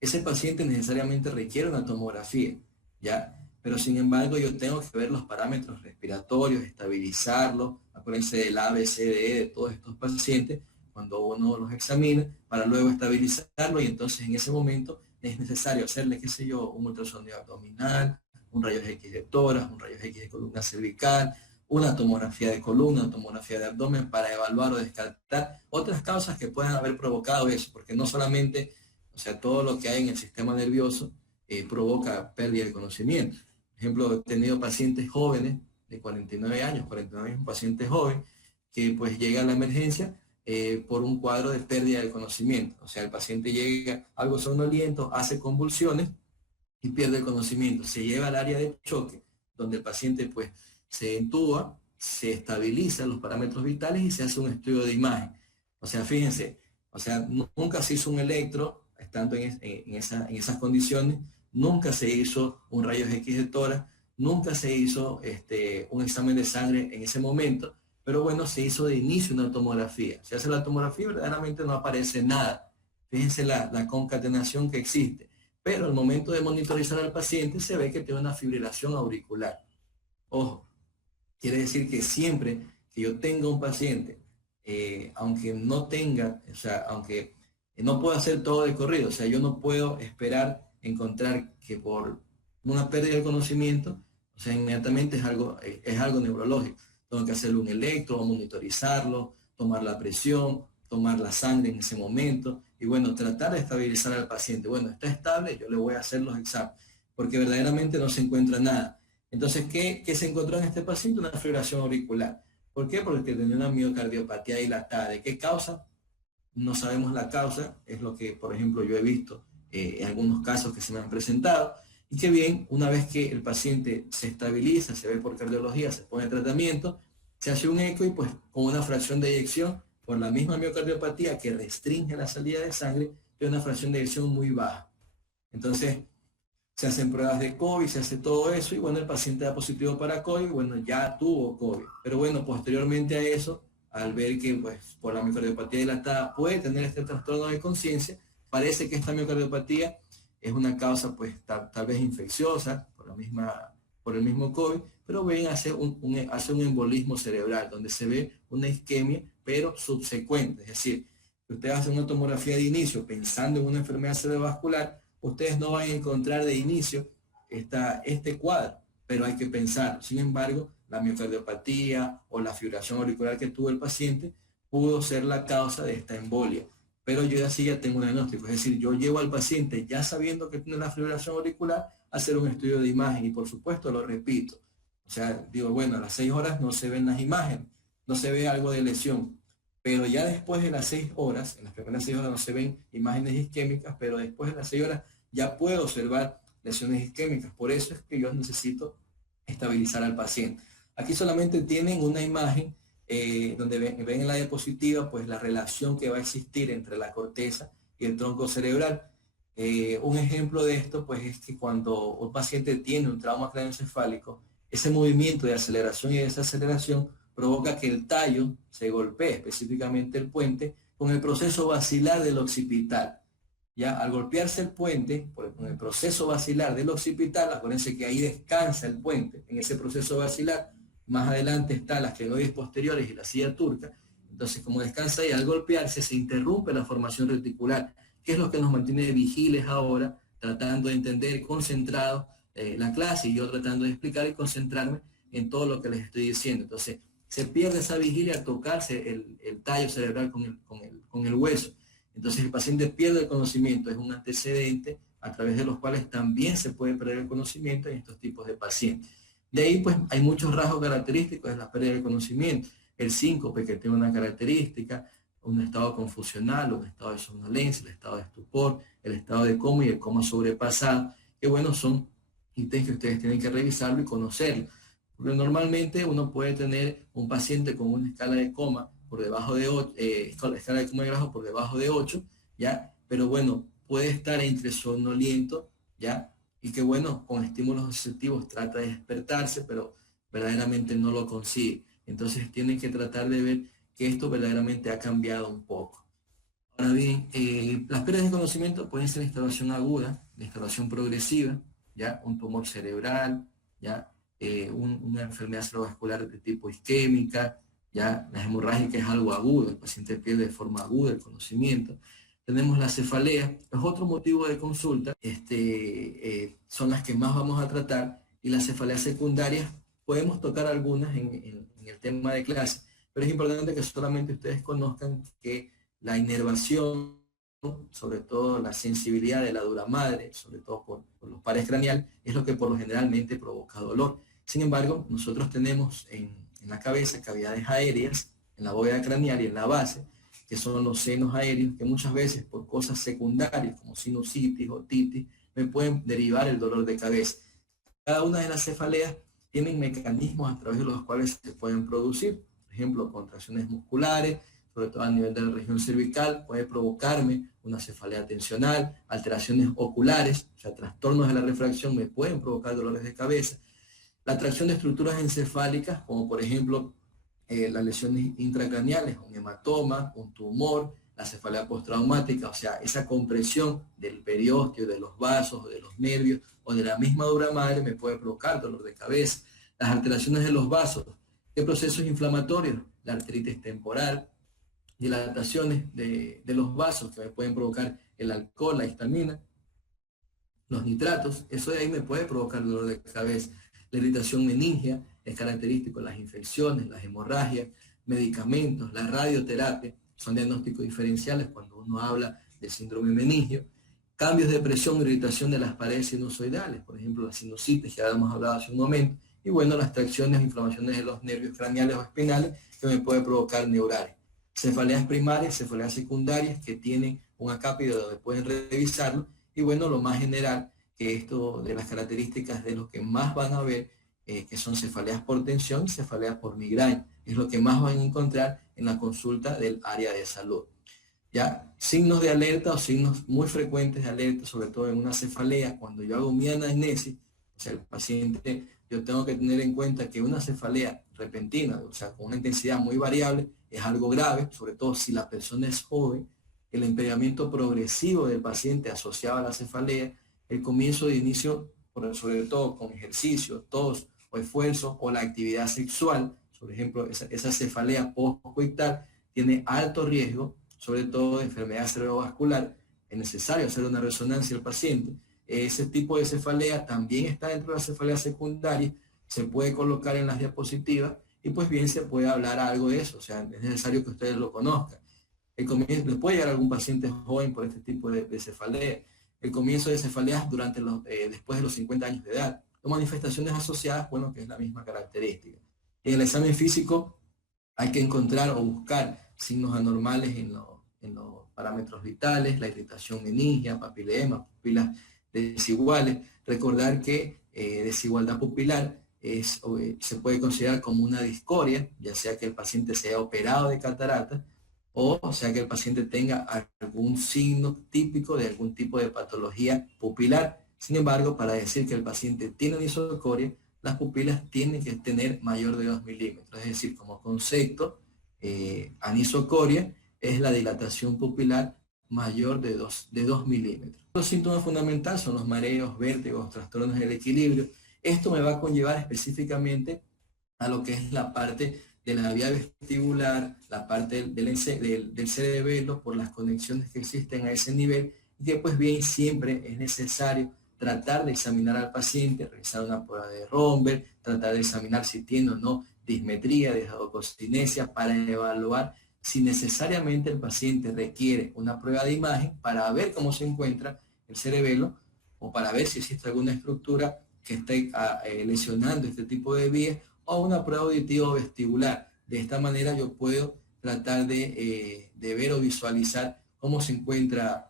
ese paciente necesariamente requiere una tomografía, ¿ya? Pero sin embargo yo tengo que ver los parámetros respiratorios, estabilizarlos, acuérdense del A, B, C, D, de todos estos pacientes, cuando uno los examina, para luego estabilizarlo, y entonces en ese momento es necesario hacerle, qué sé yo, un ultrasonido abdominal, un rayos X de tórax, un rayos X de columna cervical, una tomografía de columna, una tomografía de abdomen, para evaluar o descartar otras causas que puedan haber provocado eso, porque no solamente, o sea, todo lo que hay en el sistema nervioso provoca pérdida de conocimiento. Por ejemplo, he tenido pacientes jóvenes de 49 años, un paciente joven, que pues llega a la emergencia por un cuadro de pérdida de conocimiento. O sea, el paciente llega algo somnoliento, hace convulsiones y pierde el conocimiento. Se lleva al área de choque, donde el paciente pues se entuba, se estabiliza los parámetros vitales y se hace un estudio de imagen. O sea, fíjense, o sea, nunca se hizo un electro, estando en esas condiciones, nunca se hizo un rayos X de tórax, nunca se hizo un examen de sangre en ese momento, pero bueno, se hizo de inicio una tomografía. Se hace la tomografía y verdaderamente no aparece nada. Fíjense la concatenación que existe. Pero al momento de monitorizar al paciente se ve que tiene una fibrilación auricular. Ojo, quiere decir que siempre que yo tenga un paciente, aunque no tenga, o sea, aunque no puedo hacer todo de corrido, o sea, yo no puedo esperar encontrar que por una pérdida de conocimiento, o sea, inmediatamente es algo neurológico. Tengo que hacerle un electro, monitorizarlo, tomar la presión, tomar la sangre en ese momento y bueno, tratar de estabilizar al paciente. Bueno, está estable, yo le voy a hacer los exámenes, porque verdaderamente no se encuentra nada. Entonces, ¿qué se encontró en este paciente? Una fibrilación auricular. ¿Por qué? Porque tenía una miocardiopatía dilatada. ¿De qué causa? No sabemos la causa, es lo que, por ejemplo, yo he visto en algunos casos que se me han presentado, y que bien, una vez que el paciente se estabiliza, se ve por cardiología, se pone tratamiento, se hace un eco y pues con una fracción de eyección, por la misma miocardiopatía que restringe la salida de sangre, tiene una fracción de eyección muy baja. Entonces, se hacen pruebas de COVID, se hace todo eso, y bueno, el paciente da positivo para COVID, bueno, ya tuvo COVID. Pero bueno, posteriormente a eso, al ver que pues por la miocardiopatía dilatada puede tener este trastorno de conciencia, parece que esta miocardiopatía es una causa pues tal vez infecciosa por el mismo COVID, pero ven hace un embolismo cerebral donde se ve una isquemia pero subsecuente, es decir, si ustedes hacen una tomografía de inicio pensando en una enfermedad cerebrovascular, ustedes no van a encontrar de inicio este cuadro, pero hay que pensar. Sin embargo, la miocardiopatía o la fibrilación auricular que tuvo el paciente pudo ser la causa de esta embolia. Pero yo así ya tengo un diagnóstico, es decir, yo llevo al paciente ya sabiendo que tiene la fibrilación auricular a hacer un estudio de imagen y por supuesto lo repito. O sea, digo, bueno, a las 6 horas no se ven las imágenes, no se ve algo de lesión, pero ya después de las 6 horas, en las primeras 6 horas no se ven imágenes isquémicas, pero después de las 6 horas ya puedo observar lesiones isquémicas. Por eso es que yo necesito estabilizar al paciente. Aquí solamente tienen una imagen donde ven en la diapositiva pues la relación que va a existir entre la corteza y el tronco cerebral. Un ejemplo de esto pues es que cuando un paciente tiene un trauma craneoencefálico, ese movimiento de aceleración y desaceleración provoca que el tallo se golpee, específicamente el puente, con el proceso basilar del occipital. Ya al golpearse el puente, con el proceso basilar del occipital, acuérdense que ahí descansa el puente, en ese proceso basilar, más adelante están las clenoides posteriores y la silla turca. Entonces, como descansa ahí, al golpearse se interrumpe la formación reticular, que es lo que nos mantiene vigiles ahora, tratando de entender, concentrado la clase, y yo tratando de explicar y concentrarme en todo lo que les estoy diciendo. Entonces, se pierde esa vigilia al tocarse el tallo cerebral con el hueso. Entonces, el paciente pierde el conocimiento. Es un antecedente a través de los cuales también se puede perder el conocimiento en estos tipos de pacientes. De ahí, pues, hay muchos rasgos característicos de la pérdida del conocimiento. El síncope, que tiene una característica, un estado confusional, un estado de somnolencia, el estado de estupor, el estado de coma y el coma sobrepasado, que bueno, son ítems que ustedes tienen que revisarlo y conocerlo. Porque normalmente uno puede tener un paciente con una escala de coma por debajo de 8, escala de coma de Glasgow por debajo de 8, ¿ya? Pero bueno, puede estar entre somnoliento, ¿ya? Y que bueno, con estímulos receptivos trata de despertarse, pero verdaderamente no lo consigue. Entonces tienen que tratar de ver que esto verdaderamente ha cambiado un poco. Ahora bien, las pérdidas de conocimiento pueden ser instalación aguda, de instalación progresiva, ya un tumor cerebral, ya una enfermedad cerebrovascular de tipo isquémica, ya la hemorragia, que es algo agudo, el paciente pierde de forma aguda el conocimiento. Tenemos la cefalea, es otro motivo de consulta, son las que más vamos a tratar, y las cefaleas secundarias podemos tocar algunas en el tema de clase, pero es importante que solamente ustedes conozcan que la inervación, sobre todo la sensibilidad de la dura madre, sobre todo por los pares craneales, es lo que por lo generalmente provoca dolor. Sin embargo, nosotros tenemos en la cabeza cavidades aéreas, en la bóveda craneal y en la base, que son los senos aéreos, que muchas veces por cosas secundarias como sinusitis, otitis, me pueden derivar el dolor de cabeza. Cada una de las cefaleas tienen mecanismos a través de los cuales se pueden producir. Por ejemplo, contracciones musculares, sobre todo a nivel de la región cervical, puede provocarme una cefalea tensional, alteraciones oculares, o sea, trastornos de la refracción me pueden provocar dolores de cabeza. La atracción de estructuras encefálicas, como por ejemplo las lesiones intracraneales, un hematoma, un tumor, la cefalea postraumática, o sea, esa compresión del periósteo, de los vasos, de los nervios o de la misma dura madre me puede provocar dolor de cabeza. Las alteraciones de los vasos, ¿qué procesos inflamatorios? La artritis temporal, dilataciones de los vasos que me pueden provocar el alcohol, la histamina, los nitratos, eso de ahí me puede provocar dolor de cabeza. La irritación meningia es característico, las infecciones, las hemorragias, medicamentos, la radioterapia, son diagnósticos diferenciales cuando uno habla de síndrome meningio. Cambios de presión, irritación de las paredes sinusoidales, por ejemplo la sinusitis, que ya hemos hablado hace un momento, y bueno, las tracciones, inflamaciones de los nervios craneales o espinales que me puede provocar neuralgia. Cefaleas primarias, cefaleas secundarias que tienen un acápite donde pueden revisarlo, y bueno, lo más general, que esto de las características de lo que más van a ver, que son cefaleas por tensión y cefaleas por migraña, es lo que más van a encontrar en la consulta del área de salud. Ya, signos de alerta o signos muy frecuentes de alerta, sobre todo en una cefalea, cuando yo hago mi anamnesis, o sea, el paciente, yo tengo que tener en cuenta que una cefalea repentina, o sea, con una intensidad muy variable, es algo grave, sobre todo si la persona es joven, el empeoramiento progresivo del paciente asociado a la cefalea, el comienzo de inicio, sobre todo con ejercicio, tos o esfuerzo, o la actividad sexual, por ejemplo, esa cefalea postcoital tiene alto riesgo, sobre todo de enfermedad cerebrovascular. Es necesario hacer una resonancia al paciente. Ese tipo de cefalea también está dentro de la cefalea secundaria, se puede colocar en las diapositivas y pues bien se puede hablar algo de eso, o sea, es necesario que ustedes lo conozcan. Les puede llegar algún paciente joven por este tipo de cefalea. El comienzo de cefaleas después de los 50 años de edad. Las manifestaciones asociadas, bueno, que es la misma característica. En el examen físico hay que encontrar o buscar signos anormales en los parámetros vitales, la irritación meningia, papilema, pupilas desiguales. Recordar que desigualdad pupilar se puede considerar como una discoria, ya sea que el paciente sea operado de catarata o sea que el paciente tenga algún signo típico de algún tipo de patología pupilar. Sin embargo, para decir que el paciente tiene anisocoria, las pupilas tienen que tener mayor de 2 milímetros. Es decir, como concepto, anisocoria es la dilatación pupilar mayor de 2 milímetros. Los síntomas fundamentales son los mareos, vértigos, trastornos del equilibrio. Esto me va a conllevar específicamente a lo que es la parte de la vía vestibular, la parte del cerebelo, por las conexiones que existen a ese nivel, y que pues bien siempre es necesario tratar de examinar al paciente, realizar una prueba de Romberg, tratar de examinar si tiene o no dismetría, desadococinesia, para evaluar si necesariamente el paciente requiere una prueba de imagen para ver cómo se encuentra el cerebelo o para ver si existe alguna estructura que esté lesionando este tipo de vías, o una prueba auditiva o vestibular. De esta manera yo puedo tratar de ver o visualizar cómo se encuentra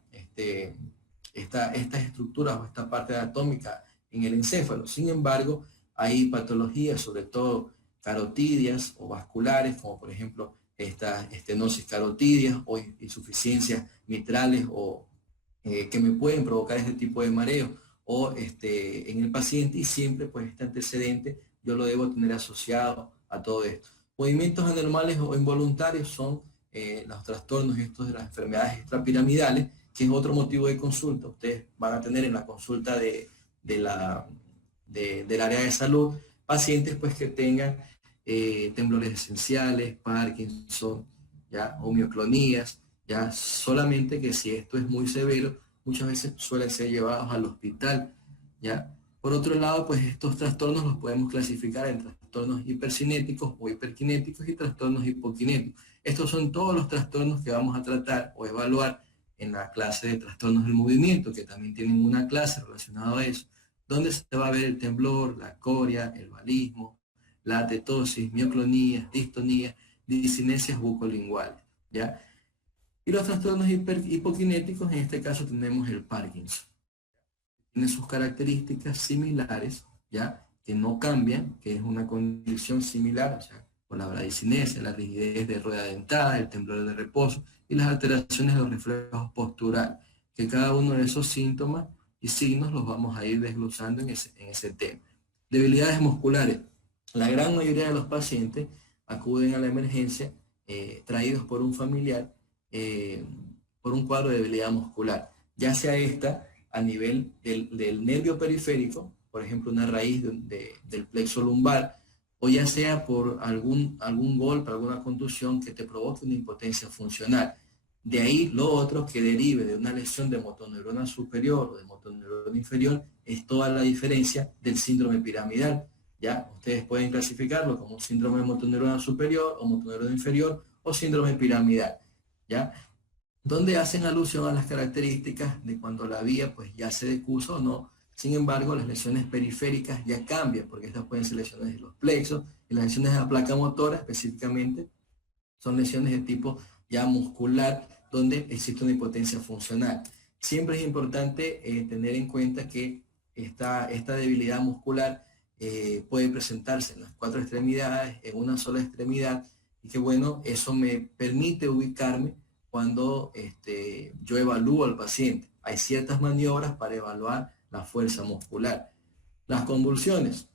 estas estructuras o esta parte atómica en el encéfalo. Sin embargo, hay patologías, sobre todo carotidias o vasculares, como por ejemplo esta estenosis carotidias o insuficiencias mitrales o que me pueden provocar este tipo de mareo o en el paciente, y siempre pues este antecedente yo lo debo tener asociado a todo esto. Movimientos anormales o involuntarios son los trastornos estos de las enfermedades extrapiramidales, que es otro motivo de consulta. Ustedes van a tener en la consulta del área de salud pacientes pues que tengan temblores esenciales, Parkinson, ya, o mioclonías, ya, solamente que si esto es muy severo, muchas veces suelen ser llevados al hospital, ya. Por otro lado, pues estos trastornos los podemos clasificar en trastornos hipercinéticos o hiperkinéticos y trastornos hipokinéticos. Estos son todos los trastornos que vamos a tratar o evaluar en la clase de trastornos del movimiento, que también tienen una clase relacionada a eso, donde se va a ver el temblor, la coria, el balismo, la atetosis, mioclonías, distonías, disinesias bucolinguales, ¿ya? Y los trastornos hipokinéticos, en este caso tenemos el Parkinson. Tiene sus características similares, ¿ya? Que no cambian, que es una condición similar, o sea, por la bradicinesia, la rigidez de rueda dentada, el temblor de reposo y las alteraciones de los reflejos posturales, que cada uno de esos síntomas y signos los vamos a ir desglosando en ese tema. Debilidades musculares. La gran mayoría de los pacientes acuden a la emergencia traídos por un familiar por un cuadro de debilidad muscular, ya sea esta a nivel del nervio periférico, por ejemplo una raíz del plexo lumbar, o ya sea por algún golpe, alguna contusión que te provoque una impotencia funcional. De ahí lo otro que derive de una lesión de motoneurona superior o de motoneurona inferior es toda la diferencia del síndrome piramidal. ¿Ya? Ustedes pueden clasificarlo como síndrome de motoneurona superior o motoneurona inferior o síndrome piramidal, ¿ya? Donde hacen alusión a las características de cuando la vía pues ya se decusa o no. Sin embargo, las lesiones periféricas ya cambian, porque estas pueden ser lesiones de los plexos, y las lesiones de la placa motora específicamente son lesiones de tipo ya muscular, donde existe una impotencia funcional. Siempre es importante tener en cuenta que esta debilidad muscular puede presentarse en las 4 extremidades, en una sola extremidad, y que bueno, eso me permite ubicarme cuando yo evalúo al paciente. Hay ciertas maniobras para evaluar la fuerza muscular. Las convulsiones.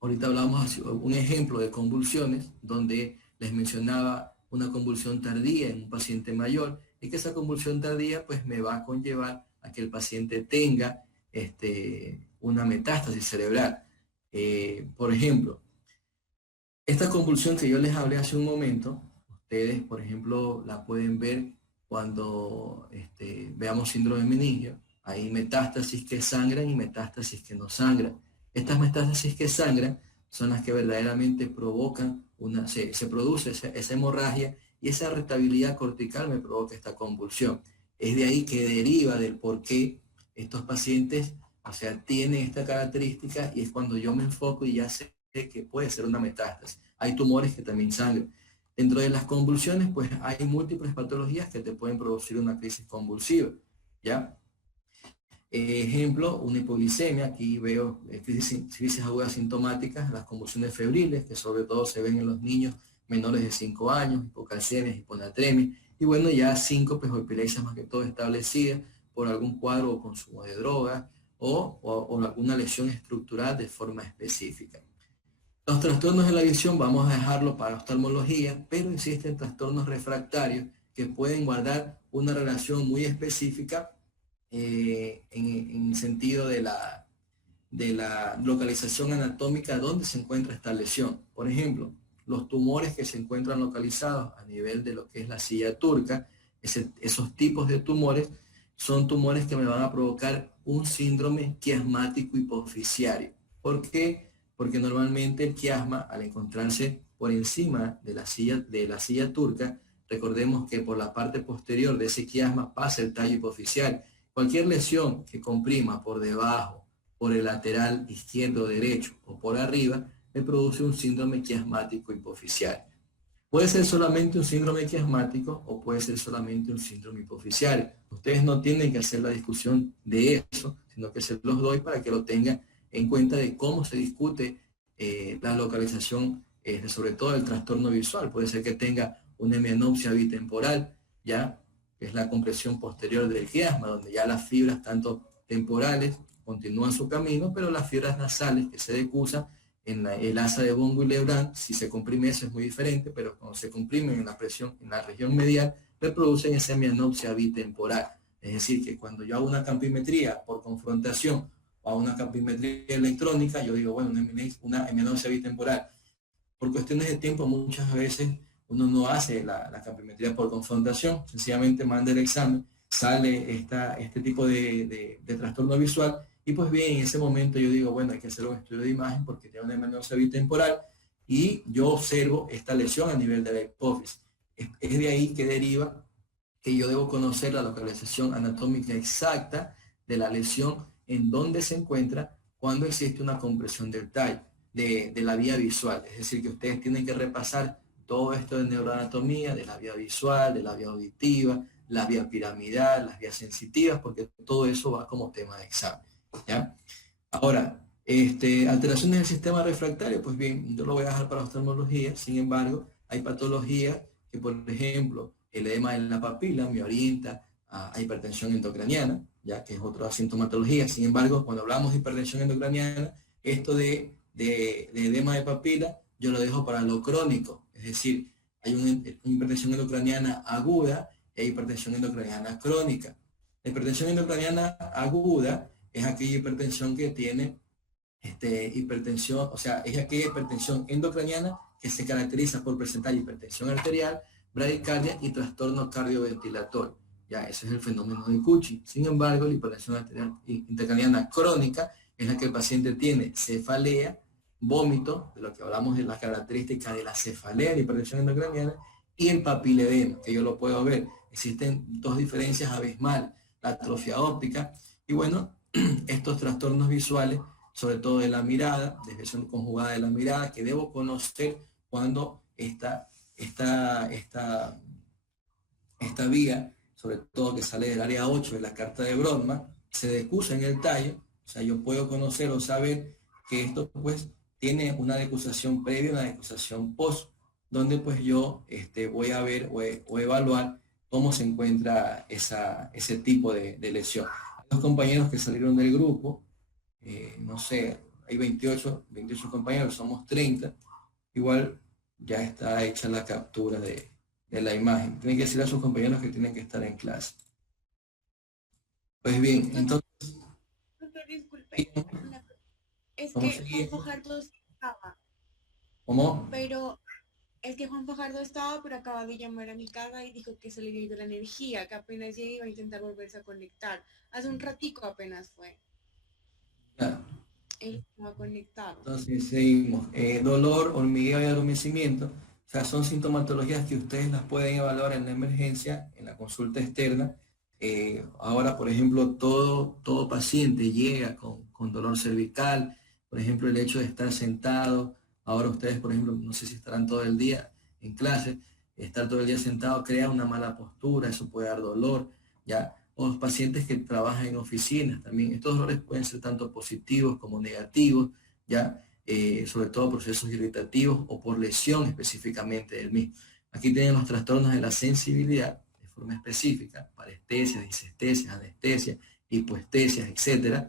Ahorita hablamos un ejemplo de convulsiones, donde les mencionaba una convulsión tardía en un paciente mayor, y que esa convulsión tardía pues me va a conllevar a que el paciente tenga una metástasis cerebral. Por ejemplo, esta convulsión que yo les hablé hace un momento, ustedes, por ejemplo, la pueden ver cuando veamos síndrome meningio. Hay metástasis que sangran y metástasis que no sangran. Estas metástasis que sangran son las que verdaderamente provocan se produce esa hemorragia, y esa irritabilidad cortical me provoca esta convulsión. Es de ahí que deriva del por qué estos pacientes, o sea, tienen esta característica, y es cuando yo me enfoco y ya sé que puede ser una metástasis. Hay tumores que también sangran. Dentro de las convulsiones, pues hay múltiples patologías que te pueden producir una crisis convulsiva, ¿ya? Ejemplo, una hipoglicemia. Aquí veo crisis agudas sintomáticas, las convulsiones febriles, que sobre todo se ven en los niños menores de 5 años, hipocalcemias, hiponatremia, y bueno, ya síncopes o epilepsias más que todo establecidas por algún cuadro o consumo de drogas o alguna lesión estructural de forma específica. Los trastornos de la visión vamos a dejarlo para oftalmología, pero existen trastornos refractarios que pueden guardar una relación muy específica en sentido de la localización anatómica donde se encuentra esta lesión. Por ejemplo, los tumores que se encuentran localizados a nivel de lo que es la silla turca, esos tipos de tumores son tumores que me van a provocar un síndrome quiasmático hipoficiario. ¿Por qué? Porque normalmente el quiasma, al encontrarse por encima de la silla turca, recordemos que por la parte posterior de ese quiasma pasa el tallo hipoficiario. Cualquier lesión que comprima por debajo, por el lateral izquierdo o derecho o por arriba, me produce un síndrome quiasmático hipoficiario. Puede ser solamente un síndrome quiasmático o puede ser solamente un síndrome hipoficiario. Ustedes no tienen que hacer la discusión de eso, sino que se los doy para que lo tengan en cuenta de cómo se discute la localización, sobre todo el trastorno visual. Puede ser que tenga una hemianopsia bitemporal, ya, que es la compresión posterior del quiasma, donde ya las fibras, tanto temporales, continúan su camino, pero las fibras nasales que se decusan el asa de Von Willebrand, si se comprime eso es muy diferente, pero cuando se comprimen en la presión, en la región medial, producen esa hemianopsia bitemporal. Es decir, que cuando yo hago una campimetría por confrontación o hago una campimetría electrónica, yo digo, bueno, una hemianopsia bitemporal. Por cuestiones de tiempo, muchas veces uno no hace la campimetría por confrontación, sencillamente manda el examen, sale este tipo de trastorno visual, y pues bien, en ese momento yo digo, bueno, hay que hacer un estudio de imagen porque tiene una hemianopsia bitemporal, y yo observo esta lesión a nivel de la hipófisis. Es de ahí que deriva que yo debo conocer la localización anatómica exacta de la lesión, en donde se encuentra cuando existe una compresión del tallo, de la vía visual. Es decir, que ustedes tienen que repasar todo esto de neuroanatomía, de la vía visual, de la vía auditiva, la vía piramidal, las vías sensitivas, porque todo eso va como tema de examen, ¿ya? Ahora, alteraciones del sistema refractario, pues bien, yo lo voy a dejar para oftalmología. Sin embargo, hay patologías que, por ejemplo, el edema de la papila me orienta a hipertensión endocraniana, ya que es otra sintomatología. Sin embargo, cuando hablamos de hipertensión endocraniana, esto de edema de papila, yo lo dejo para lo crónico. Es decir, hay una hipertensión endocraniana aguda y hay hipertensión endocraniana crónica. La hipertensión endocraniana aguda es aquella hipertensión que tiene hipertensión, o sea, es aquella hipertensión endocraniana que se caracteriza por presentar hipertensión arterial, bradicardia y trastorno cardioventilatorio. Ya, ese es el fenómeno de Cushing. Sin embargo, la hipertensión arterial intracraniana crónica es la que el paciente tiene cefalea, vómito, de lo que hablamos de las características de la cefalea, la hipertensión endocraniana, y el papiledema, que yo lo puedo ver. Existen dos diferencias abismales, la atrofia óptica, y bueno, estos trastornos visuales, sobre todo de la mirada, desviación conjugada de la mirada, que debo conocer cuando esta vía, sobre todo que sale del área 8 de la carta de Brodmann, se decusa en el tallo. O sea, yo puedo conocer o saber que esto pues tiene una decusación previa y una decusación post, donde pues yo voy a ver o evaluar cómo se encuentra ese tipo de lesión. Los compañeros que salieron del grupo, no sé, hay 28 compañeros, somos 30, igual ya está hecha la captura de la imagen. Tienen que decir a sus compañeros que tienen que estar en clase. Pues bien, entonces... Doctor, disculpe. Es que Juan Fajardo estaba. ¿Cómo? Pero es que Juan Fajardo estaba, pero acaba de llamar a mi casa y dijo que se le había ido la energía, que apenas llegue iba a intentar volverse a conectar. Hace un ratico apenas fue. Ya. Él estaba conectado. Entonces seguimos. Dolor, hormigueo y adormecimiento. O sea, son sintomatologías que ustedes las pueden evaluar en la emergencia, en la consulta externa. Ahora, por ejemplo, todo paciente llega con dolor cervical, por ejemplo, el hecho de estar sentado. Ahora ustedes, por ejemplo, no sé si estarán todo el día en clase, estar todo el día sentado crea una mala postura, eso puede dar dolor, ¿ya? O los pacientes que trabajan en oficinas también, estos dolores pueden ser tanto positivos como negativos, ¿ya? Sobre todo procesos irritativos o por lesión específicamente del mismo. Aquí tienen los trastornos de la sensibilidad de forma específica, parestesias, disestesias, anestesias, hipoestesias, etc.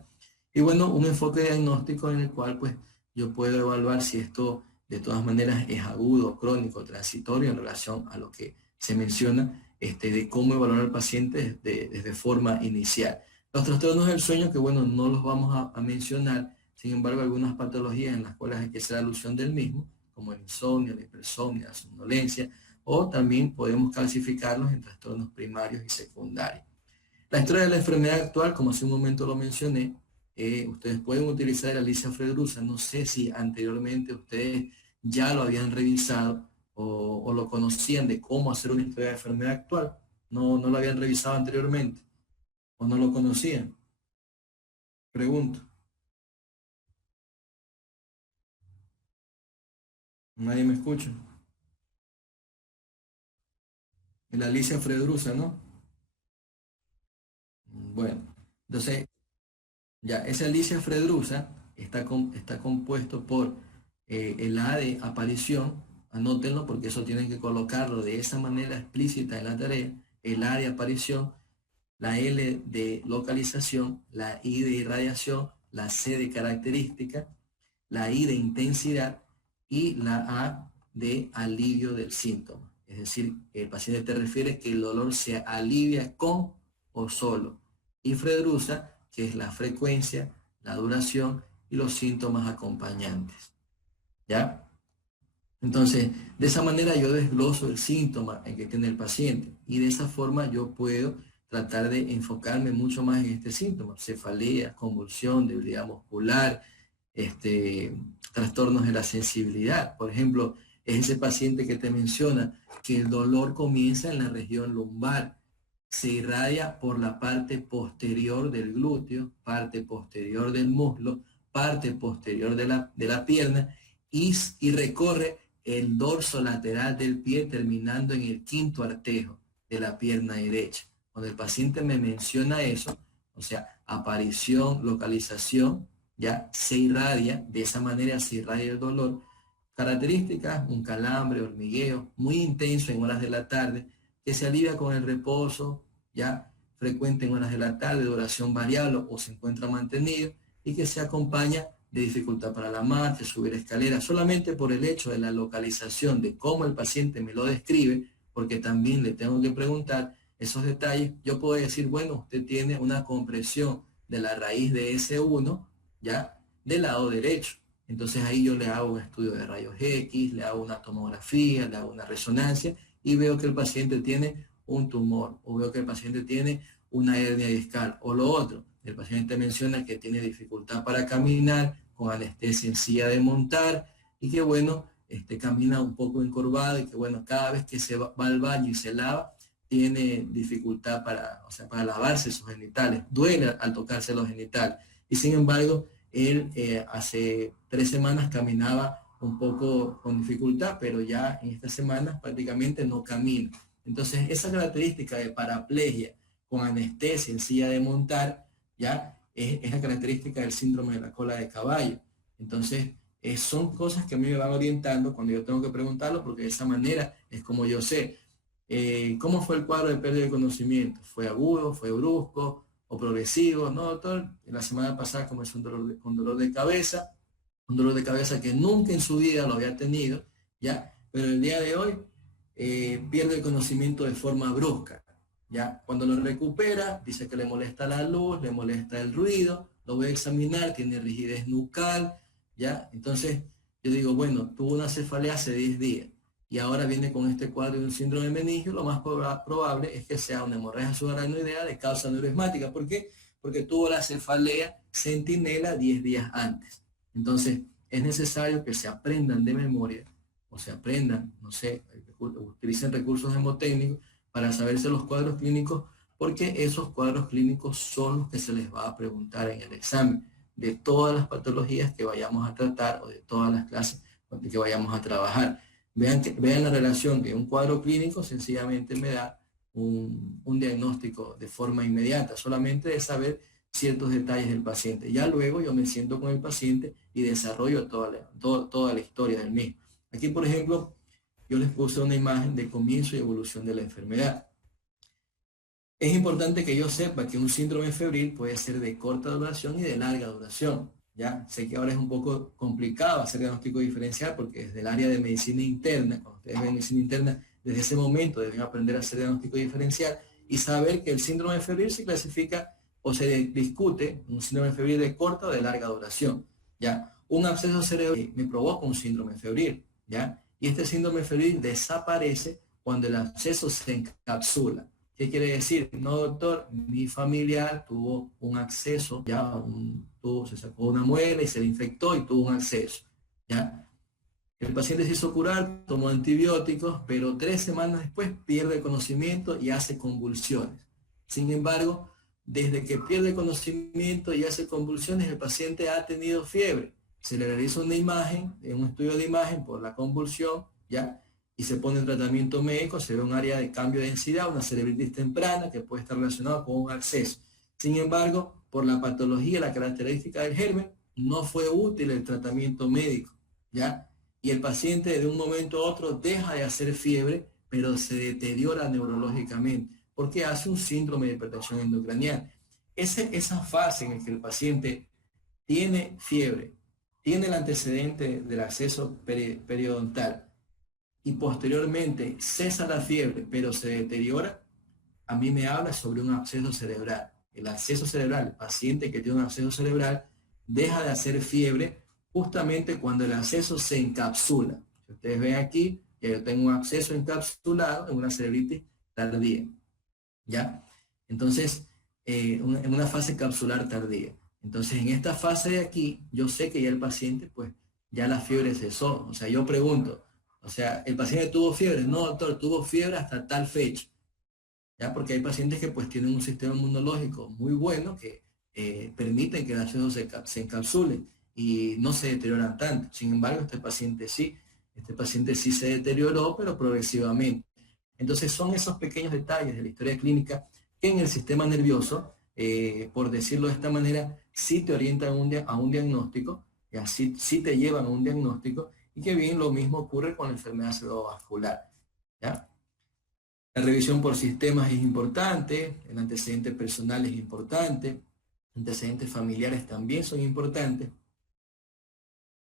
Y bueno, un enfoque diagnóstico en el cual pues yo puedo evaluar si esto de todas maneras es agudo, crónico, transitorio en relación a lo que se menciona de cómo evaluar al paciente desde forma inicial. Los trastornos del sueño, que bueno, no los vamos a mencionar, sin embargo, algunas patologías en las cuales hay que hacer alusión del mismo, como el insomnio, la hipersomnia, la somnolencia, o también podemos clasificarlos en trastornos primarios y secundarios. La historia de la enfermedad actual, como hace un momento lo mencioné, ustedes pueden utilizar el Alicia Fredrusa. No sé si anteriormente ustedes ya lo habían revisado o lo conocían de cómo hacer una historia de enfermedad actual. No lo habían revisado anteriormente o no lo conocían. Pregunto. Nadie me escucha. El Alicia Fredrusa, ¿no? Bueno, entonces, ya, ese Alicia Fredrusa está compuesto por el A de aparición, anótenlo porque eso tienen que colocarlo de esa manera explícita en la tarea, el A de aparición, la L de localización, la I de irradiación, la C de característica, la I de intensidad y la A de alivio del síntoma. Es decir, el paciente te refiere que el dolor se alivia con o solo. Y Fredrusa, que es la frecuencia, la duración y los síntomas acompañantes. ¿Ya? Entonces, de esa manera yo desgloso el síntoma en que tiene el paciente y de esa forma yo puedo tratar de enfocarme mucho más en este síntoma: cefalea, convulsión, debilidad muscular, trastornos de la sensibilidad. Por ejemplo, es ese paciente que te menciona que el dolor comienza en la región lumbar, se irradia por la parte posterior del glúteo, parte posterior del muslo, parte posterior de la pierna y recorre el dorso lateral del pie terminando en el quinto artejo de la pierna derecha. Cuando el paciente me menciona eso, o sea, aparición, localización, ya se irradia, de esa manera se irradia el dolor. Características: un calambre, hormigueo muy intenso en horas de la tarde, que se alivia con el reposo, ya frecuente en horas de la tarde, duración variable o se encuentra mantenido, y que se acompaña de dificultad para la marcha, subir escaleras. Solamente por el hecho de la localización, de cómo el paciente me lo describe, porque también le tengo que preguntar esos detalles, yo puedo decir, bueno, usted tiene una compresión de la raíz de S1, ya, del lado derecho. Entonces ahí yo le hago un estudio de rayos X, le hago una tomografía, le hago una resonancia y veo que el paciente tiene un tumor, o veo que el paciente tiene una hernia discal, o lo otro. El paciente menciona que tiene dificultad para caminar, con anestesia en silla de montar, y que bueno, camina un poco encorvado, y que bueno, cada vez que se va al baño y se lava, tiene dificultad para lavarse sus genitales, duele al tocarse los genitales. Y sin embargo, él hace 3 semanas caminaba un poco con dificultad, pero ya en estas semanas prácticamente no camina. Entonces, esa característica de paraplegia con anestesia en silla de montar, ya es la característica del síndrome de la cola de caballo. Entonces, son cosas que a mí me van orientando cuando yo tengo que preguntarlo, porque de esa manera es como yo sé cómo fue el cuadro de pérdida de conocimiento. ¿Fue agudo, fue brusco o progresivo? No, doctor, la semana pasada comenzó con dolor de cabeza, un dolor de cabeza que nunca en su vida lo había tenido, ya, pero el día de hoy pierde el conocimiento de forma brusca. ¿Ya? Cuando lo recupera, dice que le molesta la luz, le molesta el ruido, lo voy a examinar, tiene rigidez nucal, ¿ya? Entonces, yo digo, bueno, tuvo una cefalea hace 10 días y ahora viene con este cuadro de un síndrome de meningio. Lo más probable es que sea una hemorragia subaracnoidea de causa neuroesmática. ¿Por qué? Porque tuvo la cefalea centinela 10 días antes. Entonces, es necesario que se aprendan de memoria, o se aprendan, no sé, utilicen recursos hemotécnicos para saberse los cuadros clínicos, porque esos cuadros clínicos son los que se les va a preguntar en el examen de todas las patologías que vayamos a tratar o de todas las clases que vayamos a trabajar. Vean la relación que un cuadro clínico sencillamente me da un diagnóstico de forma inmediata, solamente de saber ciertos detalles del paciente. Ya luego yo me siento con el paciente y desarrollo toda la historia del mismo. Aquí, por ejemplo, yo les puse una imagen de comienzo y evolución de la enfermedad. Es importante que yo sepa que un síndrome febril puede ser de corta duración y de larga duración. Ya sé que ahora es un poco complicado hacer diagnóstico diferencial, porque desde el área de medicina interna, cuando ustedes ven medicina interna, desde ese momento deben aprender a hacer diagnóstico diferencial y saber que el síndrome febril se clasifica o se discute un síndrome febril de corta o de larga duración. ¿Ya? Un absceso cerebral me provoca un síndrome febril, ¿ya? Y este síndrome febril desaparece cuando el absceso se encapsula. ¿Qué quiere decir? No, doctor, mi familiar tuvo un absceso, ya se sacó una muela y se le infectó y tuvo un absceso, ¿ya? El paciente se hizo curar, tomó antibióticos, pero 3 semanas después pierde el conocimiento y hace convulsiones. Sin embargo, desde que pierde conocimiento y hace convulsiones, el paciente ha tenido fiebre. Se le realiza una imagen, un estudio de imagen por la convulsión, ¿ya? Y se pone en tratamiento médico, se ve un área de cambio de densidad, una cerebritis temprana que puede estar relacionada con un absceso. Sin embargo, por la patología, la característica del germen, no fue útil el tratamiento médico, ¿ya? Y el paciente de un momento a otro deja de hacer fiebre, pero se deteriora neurológicamente, porque hace un síndrome de hipertensión endocraniana. Esa fase en la que el paciente tiene fiebre, tiene el antecedente del acceso periodontal y posteriormente cesa la fiebre, pero se deteriora, a mí me habla sobre un absceso cerebral. El absceso cerebral, el paciente que tiene un absceso cerebral, deja de hacer fiebre justamente cuando el absceso se encapsula. Si ustedes ven aquí, que yo tengo un absceso encapsulado en una cerebritis tardía, ¿ya? Entonces, en una fase capsular tardía. Entonces, en esta fase de aquí, yo sé que ya el paciente, pues, ya la fiebre cesó. O sea, yo pregunto, o sea, ¿el paciente tuvo fiebre? No, doctor, tuvo fiebre hasta tal fecha. ¿Ya? Porque hay pacientes que, pues, tienen un sistema inmunológico muy bueno que permiten que el absceso se encapsule y no se deterioran tanto. Sin embargo, este paciente sí se deterioró, pero progresivamente. Entonces, son esos pequeños detalles de la historia clínica que en el sistema nervioso, por decirlo de esta manera, sí te orientan a un diagnóstico, y así sí te llevan a un diagnóstico, y que bien lo mismo ocurre con la enfermedad cerebrovascular, ¿ya? La revisión por sistemas es importante, el antecedente personal es importante, antecedentes familiares también son importantes,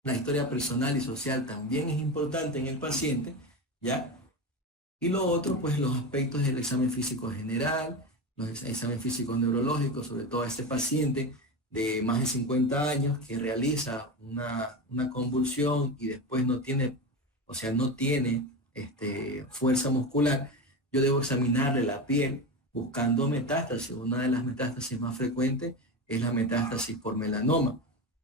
la historia personal y social también es importante en el paciente, ¿ya? Y lo otro, pues los aspectos del examen físico general, los exámenes físicos neurológicos, sobre todo a este paciente de más de 50 años que realiza una convulsión y después no tiene, o sea, no tiene fuerza muscular, yo debo examinarle la piel buscando metástasis. Una de las metástasis más frecuentes es la metástasis por melanoma,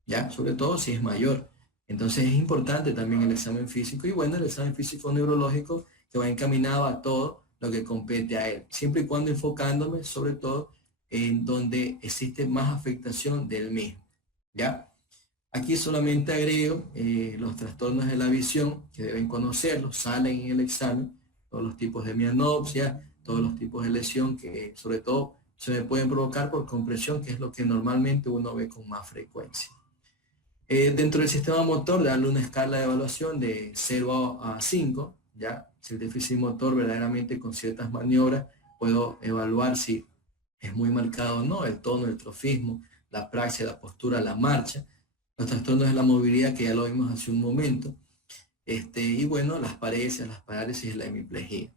¿ya? Sobre todo si es mayor. Entonces es importante también el examen físico y bueno, el examen físico neurológico que va encaminado a todo lo que compete a él, siempre y cuando enfocándome sobre todo en donde existe más afectación del mismo, ¿ya? Aquí solamente agrego los trastornos de la visión que deben conocerlos, salen en el examen, todos los tipos de mianopsia, todos los tipos de lesión que sobre todo se me pueden provocar por compresión, que es lo que normalmente uno ve con más frecuencia. Dentro del sistema motor, darle una escala de evaluación de 0 a 5, ¿ya? Si el déficit motor verdaderamente con ciertas maniobras puedo evaluar si es muy marcado o no, el tono, el trofismo, la praxia, la postura, la marcha, los trastornos de la movilidad que ya lo vimos hace un momento, y bueno, las paresias, las parálisis y la hemiplegia.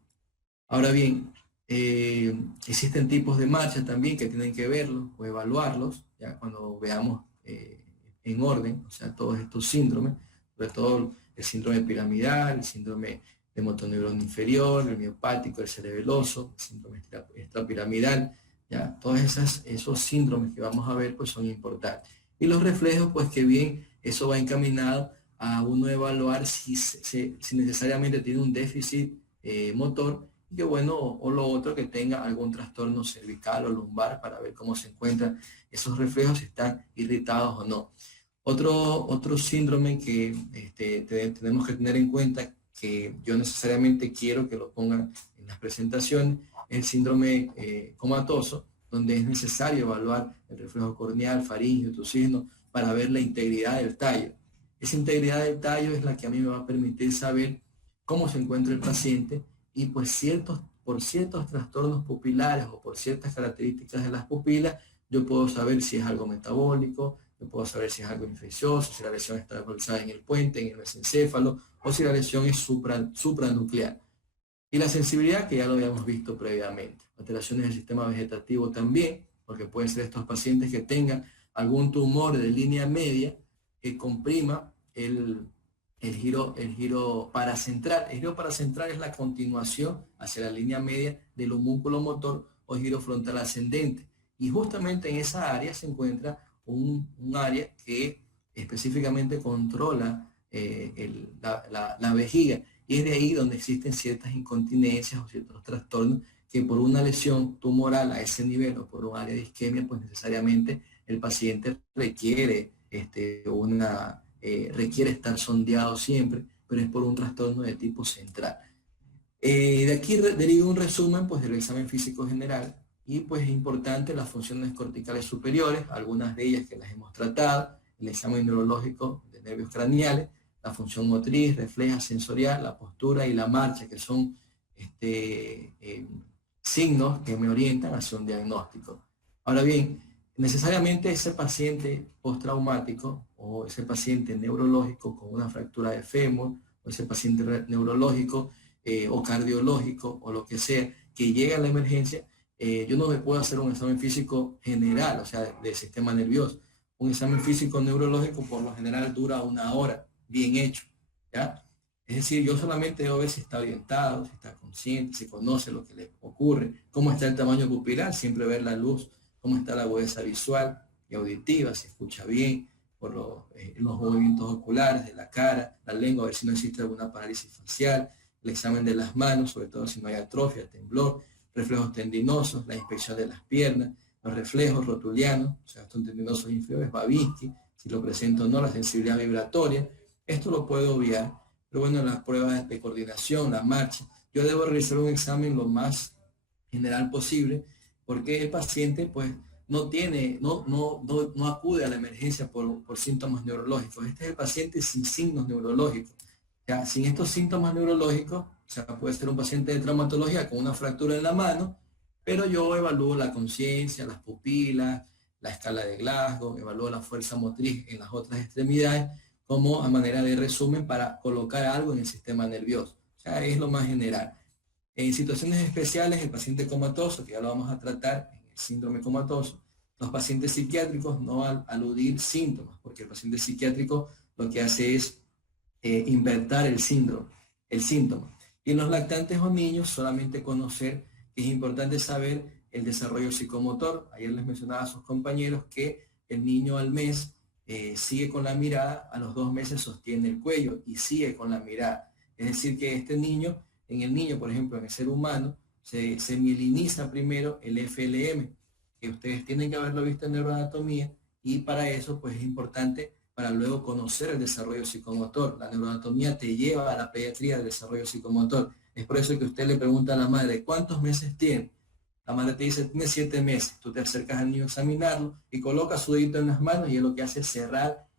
Ahora bien, existen tipos de marcha también que tienen que verlos o evaluarlos, ya cuando veamos en orden, o sea, todos estos síndromes, sobre todo el síndrome piramidal, el síndrome de motoneurón inferior, el miopático, el cerebeloso, el síndrome extrapiramidal, ya, todos esos síndromes que vamos a ver, pues son importantes. Y los reflejos, pues que bien, eso va encaminado a uno evaluar si necesariamente tiene un déficit motor, y que bueno, o lo otro, que tenga algún trastorno cervical o lumbar para ver cómo se encuentran esos reflejos, si están irritados o no. Otro síndrome que tenemos que tener en cuenta, que yo necesariamente quiero que lo pongan en las presentaciones, es el síndrome comatoso, donde es necesario evaluar el reflejo corneal, faríngeo, tucisno, para ver la integridad del tallo. Esa integridad del tallo es la que a mí me va a permitir saber cómo se encuentra el paciente y pues por ciertos trastornos pupilares o por ciertas características de las pupilas, yo puedo saber si es algo metabólico, yo puedo saber si es algo infeccioso, si la lesión está localizada en el puente, en el mesencéfalo, o si la lesión es supranuclear. Y la sensibilidad, que ya lo habíamos visto previamente. Alteraciones del sistema vegetativo también, porque pueden ser estos pacientes que tengan algún tumor de línea media que comprima el giro paracentral. El giro paracentral es la continuación hacia la línea media del homúnculo motor o giro frontal ascendente. Y justamente en esa área se encuentra un área que específicamente controla la vejiga. Y es de ahí donde existen ciertas incontinencias o ciertos trastornos que por una lesión tumoral a ese nivel o por un área de isquemia, pues necesariamente el paciente requiere requiere estar sondeado siempre, pero es por un trastorno de tipo central. De aquí deriva un resumen pues, del examen físico general y pues es importante las funciones corticales superiores, algunas de ellas que las hemos tratado, el examen neurológico de nervios craneales, la función motriz, refleja, sensorial, la postura y la marcha, que son signos que me orientan hacia un diagnóstico. Ahora bien, necesariamente ese paciente postraumático o ese paciente neurológico con una fractura de fémur, o ese paciente neurológico o cardiológico, o lo que sea, que llega a la emergencia, yo no me puedo hacer un examen físico general, o sea, del sistema nervioso. Un examen físico neurológico por lo general dura 1 hora, bien hecho, ¿ya? Es decir, yo solamente debo ver si está orientado, si está consciente, si conoce lo que le ocurre, cómo está el tamaño pupilar, siempre ver la luz, cómo está la agudeza visual y auditiva, si escucha bien, por los movimientos oculares de la cara, la lengua, a ver si no existe alguna parálisis facial, el examen de las manos, sobre todo si no hay atrofia, temblor, reflejos tendinosos, la inspección de las piernas, los reflejos rotulianos, o sea, estos tendinosos inferiores, Babinski, si lo presento o no, la sensibilidad vibratoria, esto lo puedo obviar, pero bueno, las pruebas de coordinación, la marcha, yo debo realizar un examen lo más general posible, porque el paciente, pues, no acude a la emergencia por síntomas neurológicos. Este es el paciente sin signos neurológicos. Ya, sin estos síntomas neurológicos, o sea, puede ser un paciente de traumatología con una fractura en la mano, pero yo evalúo la conciencia, las pupilas, la escala de Glasgow, evalúo la fuerza motriz en las otras extremidades, como a manera de resumen para colocar algo en el sistema nervioso. O sea, es lo más general. En situaciones especiales, el paciente comatoso, que ya lo vamos a tratar, síndrome comatoso, los pacientes psiquiátricos no aludir síntomas, porque el paciente psiquiátrico lo que hace es invertir el síntoma. Y en los lactantes o niños solamente conocer que es importante saber el desarrollo psicomotor. Ayer les mencionaba a sus compañeros que el niño al mes sigue con la mirada, a los 2 meses sostiene el cuello y sigue con la mirada. Es decir, que este niño, en el niño, por ejemplo, en el ser humano, se mieliniza primero el FLM, que ustedes tienen que haberlo visto en neuroanatomía, y para eso pues es importante para luego conocer el desarrollo psicomotor. La neuroanatomía te lleva a la pediatría del desarrollo psicomotor. Es por eso que usted le pregunta a la madre, ¿cuántos meses tiene? La madre te dice, tiene 7 meses. Tú te acercas al niño a examinarlo y colocas su dedito en las manos y él lo que hace es cerrar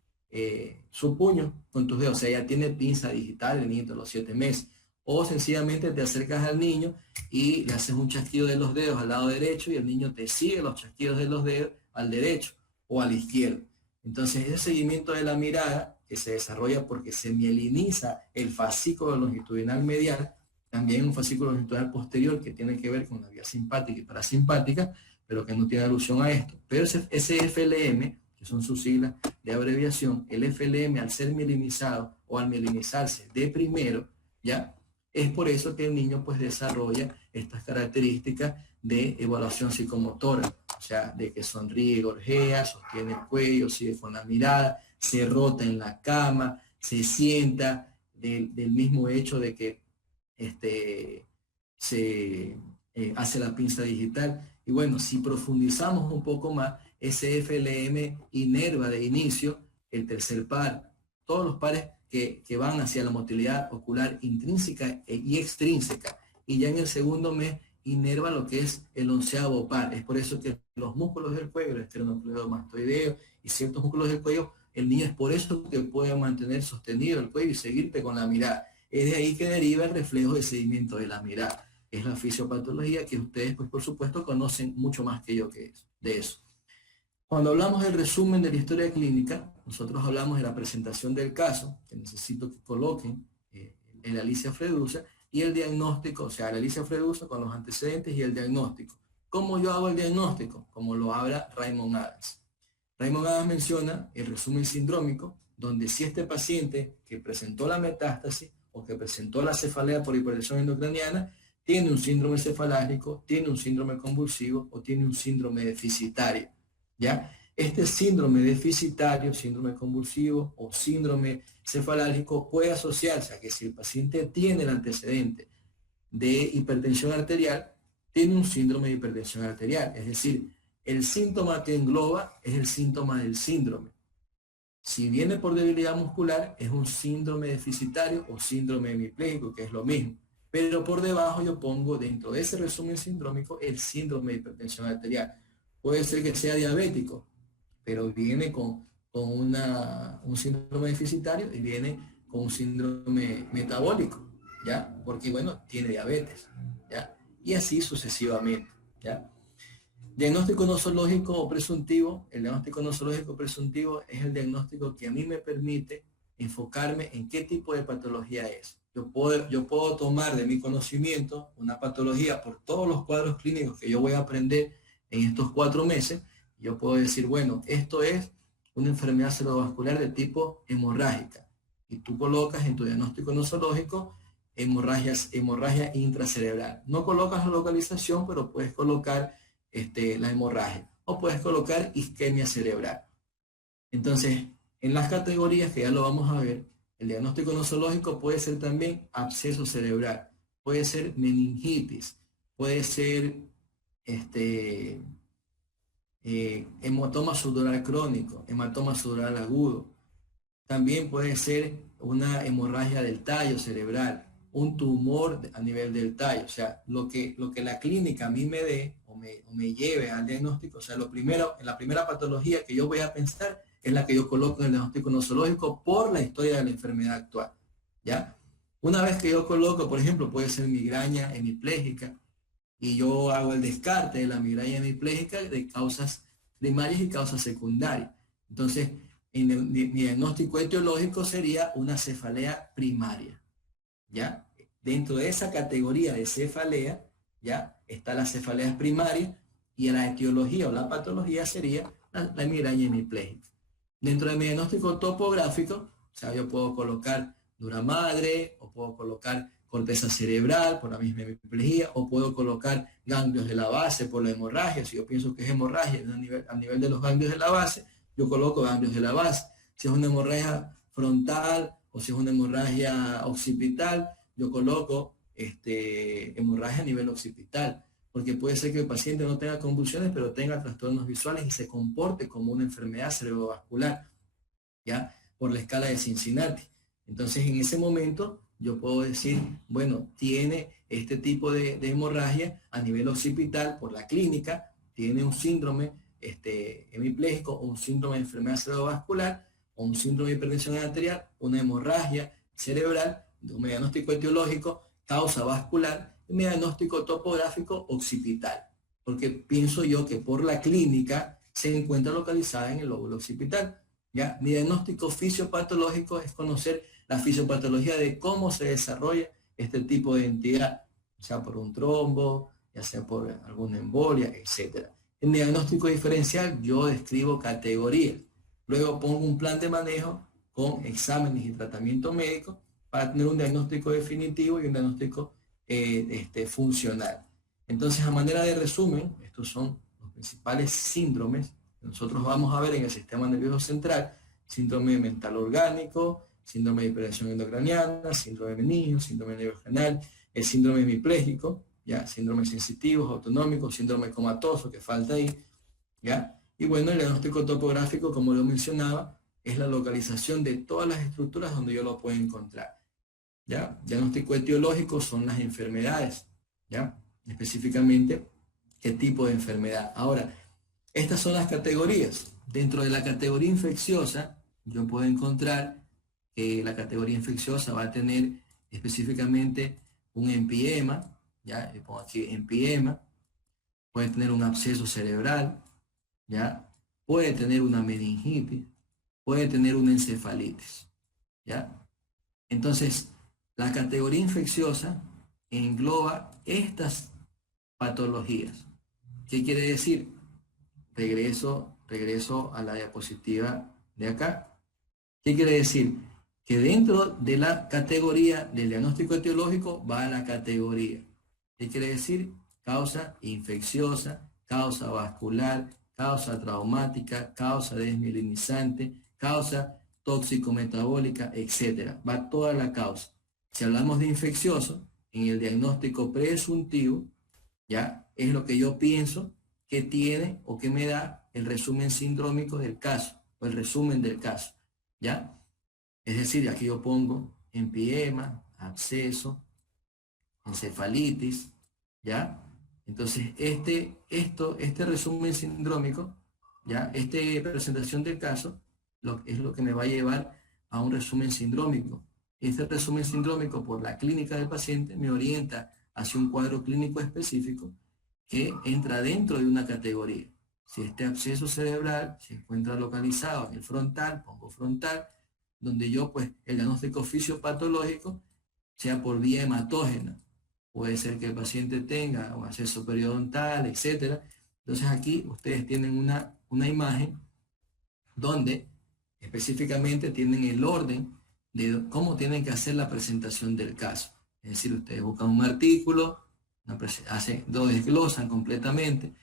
su puño con tus dedos. O sea, ya tiene pinza digital el niño de los 7 meses. O sencillamente te acercas al niño y le haces un chasquido de los dedos al lado derecho y el niño te sigue los chasquidos de los dedos al derecho o al izquierdo. Entonces, ese seguimiento de la mirada que se desarrolla porque se mieliniza el fascículo longitudinal medial, también un fascículo longitudinal posterior que tiene que ver con la vía simpática y parasimpática, pero que no tiene alusión a esto. Pero ese FLM, que son sus siglas de abreviación, el FLM al ser mielinizado o al mielinizarse de primero, ¿ya? Es por eso que el niño pues desarrolla estas características de evaluación psicomotora, o sea, de que sonríe, gorjea, sostiene el cuello, sigue con la mirada, se rota en la cama, se sienta, del mismo hecho de que se hace la pinza digital. Y bueno, si profundizamos un poco más, ese FLM inerva de inicio el tercer par, todos los pares que van hacia la motilidad ocular intrínseca y extrínseca, y ya en el segundo mes inerva lo que es el 11º par. Es por eso que los músculos del cuello, el esternocleidomastoideo y ciertos músculos del cuello, el niño es por eso que puede mantener sostenido el cuello y seguirte con la mirada. Es de ahí que deriva el reflejo de seguimiento de la mirada. Es la fisiopatología que ustedes, pues por supuesto, conocen mucho más que yo de eso. Cuando hablamos del resumen de la historia clínica, nosotros hablamos de la presentación del caso, que necesito que coloquen en la Alicia Fredusa, y el diagnóstico, o sea, la Alicia Fredusa con los antecedentes y el diagnóstico. ¿Cómo yo hago el diagnóstico? Como lo habla Raymond Adams. Raymond Adams menciona el resumen sindrómico, donde si este paciente que presentó la metástasis o que presentó la cefalea por hipertensión endocraniana, tiene un síndrome cefalágico, tiene un síndrome convulsivo o tiene un síndrome deficitario. ¿Ya? Este síndrome deficitario, síndrome convulsivo o síndrome cefalálgico puede asociarse a que si el paciente tiene el antecedente de hipertensión arterial, tiene un síndrome de hipertensión arterial. Es decir, el síntoma que engloba es el síntoma del síndrome. Si viene por debilidad muscular, es un síndrome deficitario o síndrome hemipléjico, que es lo mismo. Pero por debajo yo pongo dentro de ese resumen sindrómico el síndrome de hipertensión arterial. Puede ser que sea diabético, pero viene con un síndrome deficitario y viene con un síndrome metabólico, ¿ya? Porque, bueno, tiene diabetes, ¿ya? Y así sucesivamente, ¿ya? Diagnóstico nosológico o presuntivo. El diagnóstico nosológico presuntivo es el diagnóstico que a mí me permite enfocarme en qué tipo de patología es. Yo puedo tomar de mi conocimiento una patología por todos los cuadros clínicos que yo voy a aprender en estos 4 meses. Yo puedo decir, bueno, esto es una enfermedad cerebrovascular de tipo hemorrágica. Y tú colocas en tu diagnóstico nosológico hemorragia intracerebral. No colocas la localización, pero puedes colocar la hemorragia. O puedes colocar isquemia cerebral. Entonces, en las categorías que ya lo vamos a ver, el diagnóstico nosológico puede ser también absceso cerebral, puede ser meningitis, puede ser hematoma subdural crónico, hematoma subdural agudo. También puede ser una hemorragia del tallo cerebral, un tumor a nivel del tallo. O sea, lo que la clínica a mí me dé o me lleve al diagnóstico, o sea, la primera patología que yo voy a pensar es la que yo coloco en el diagnóstico nosológico por la historia de la enfermedad actual, ¿ya? Una vez que yo coloco, por ejemplo, puede ser migraña hemipléjica, y yo hago el descarte de la migraña hemipléjica de causas primarias y causas secundarias. Entonces, mi diagnóstico etiológico sería una cefalea primaria, ¿ya? Dentro de esa categoría de cefalea, ¿ya? Está la cefalea primaria, y la etiología o la patología sería la migraña hemipléjica. Dentro de mi diagnóstico topográfico, o sea, yo puedo colocar dura madre, o puedo colocar corteza cerebral por la misma hemiplegia, o puedo colocar ganglios de la base por la hemorragia. Si yo pienso que es hemorragia a nivel de los ganglios de la base, yo coloco ganglios de la base. Si es una hemorragia frontal o si es una hemorragia occipital, yo coloco hemorragia a nivel occipital, porque puede ser que el paciente no tenga convulsiones, pero tenga trastornos visuales y se comporte como una enfermedad cerebrovascular, ¿ya? Por la escala de Cincinnati. Entonces, en ese momento, yo puedo decir, bueno, tiene este tipo de hemorragia a nivel occipital por la clínica, tiene un síndrome hemipléjico o un síndrome de enfermedad cerebrovascular o un síndrome de hipertensión arterial, una hemorragia cerebral, un diagnóstico etiológico, causa vascular, y un diagnóstico topográfico occipital, porque pienso yo que por la clínica se encuentra localizada en el lóbulo occipital, ¿ya? Mi diagnóstico fisiopatológico es conocer la fisiopatología de cómo se desarrolla este tipo de entidad, ya sea por un trombo, ya sea por alguna embolia, etc. En diagnóstico diferencial yo describo categorías, luego pongo un plan de manejo con exámenes y tratamiento médico para tener un diagnóstico definitivo y un diagnóstico funcional. Entonces, a manera de resumen, estos son los principales síndromes que nosotros vamos a ver en el sistema nervioso central: síndrome mental orgánico, síndrome de hipertensión endocraniana, síndrome meningio, síndrome nervio-renal, el síndrome hemipléjico, ¿ya? Síndromes sensitivos, autonómicos, síndrome comatoso, que falta ahí, ¿ya? Y bueno, el diagnóstico topográfico, como lo mencionaba, es la localización de todas las estructuras donde yo lo puedo encontrar, ¿ya? Diagnóstico etiológico son las enfermedades, ¿ya? Específicamente, ¿qué tipo de enfermedad? Ahora, estas son las categorías. Dentro de la categoría infecciosa, yo puedo encontrar que la categoría infecciosa va a tener específicamente un empiema, ¿ya? Le pongo aquí empiema, puede tener un absceso cerebral, ¿ya? Puede tener una meningitis, puede tener una encefalitis, ¿ya? Entonces, la categoría infecciosa engloba estas patologías. ¿Qué quiere decir? Regreso a la diapositiva de acá. ¿Qué quiere decir? Que dentro de la categoría del diagnóstico etiológico va a la categoría. ¿Qué quiere decir? Causa infecciosa, causa vascular, causa traumática, causa desmielinizante, causa tóxico-metabólica, etc. Va toda la causa. Si hablamos de infeccioso, en el diagnóstico presuntivo, ya es lo que yo pienso que tiene o que me da el resumen sindrómico del caso, o el resumen del caso, ¿ya? Es decir, aquí yo pongo empiema, absceso, encefalitis, ¿ya? Entonces, este resumen sindrómico, ¿ya? Esta presentación del caso es lo que me va a llevar a un resumen sindrómico. Este resumen sindrómico por la clínica del paciente me orienta hacia un cuadro clínico específico que entra dentro de una categoría. Si este absceso cerebral se encuentra localizado en el frontal, pongo frontal, donde yo pues el diagnóstico fisiopatológico sea por vía hematógena. Puede ser que el paciente tenga un absceso periodontal, etc. Entonces aquí ustedes tienen una imagen donde específicamente tienen el orden de cómo tienen que hacer la presentación del caso. Es decir, ustedes buscan un artículo, lo desglosan completamente,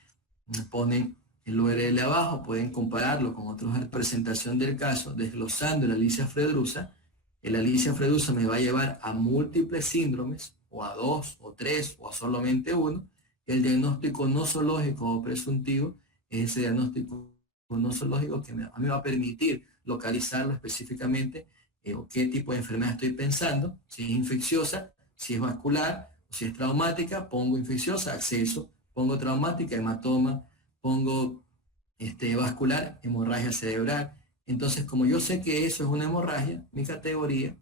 ponen el URL abajo, pueden compararlo con otros de presentación del caso, desglosando la Alicia Fredrusa. El Alicia Fredrusa me va a llevar a múltiples síndromes, o a 2, o 3, o a solamente uno. El diagnóstico nosológico o presuntivo es ese diagnóstico nosológico que a mí me va a permitir localizarlo específicamente, o qué tipo de enfermedad estoy pensando, si es infecciosa, si es vascular, o si es traumática, pongo infecciosa, absceso, pongo traumática, hematoma, pongo vascular, hemorragia cerebral. Entonces, como yo sé que eso es una hemorragia, mi categoría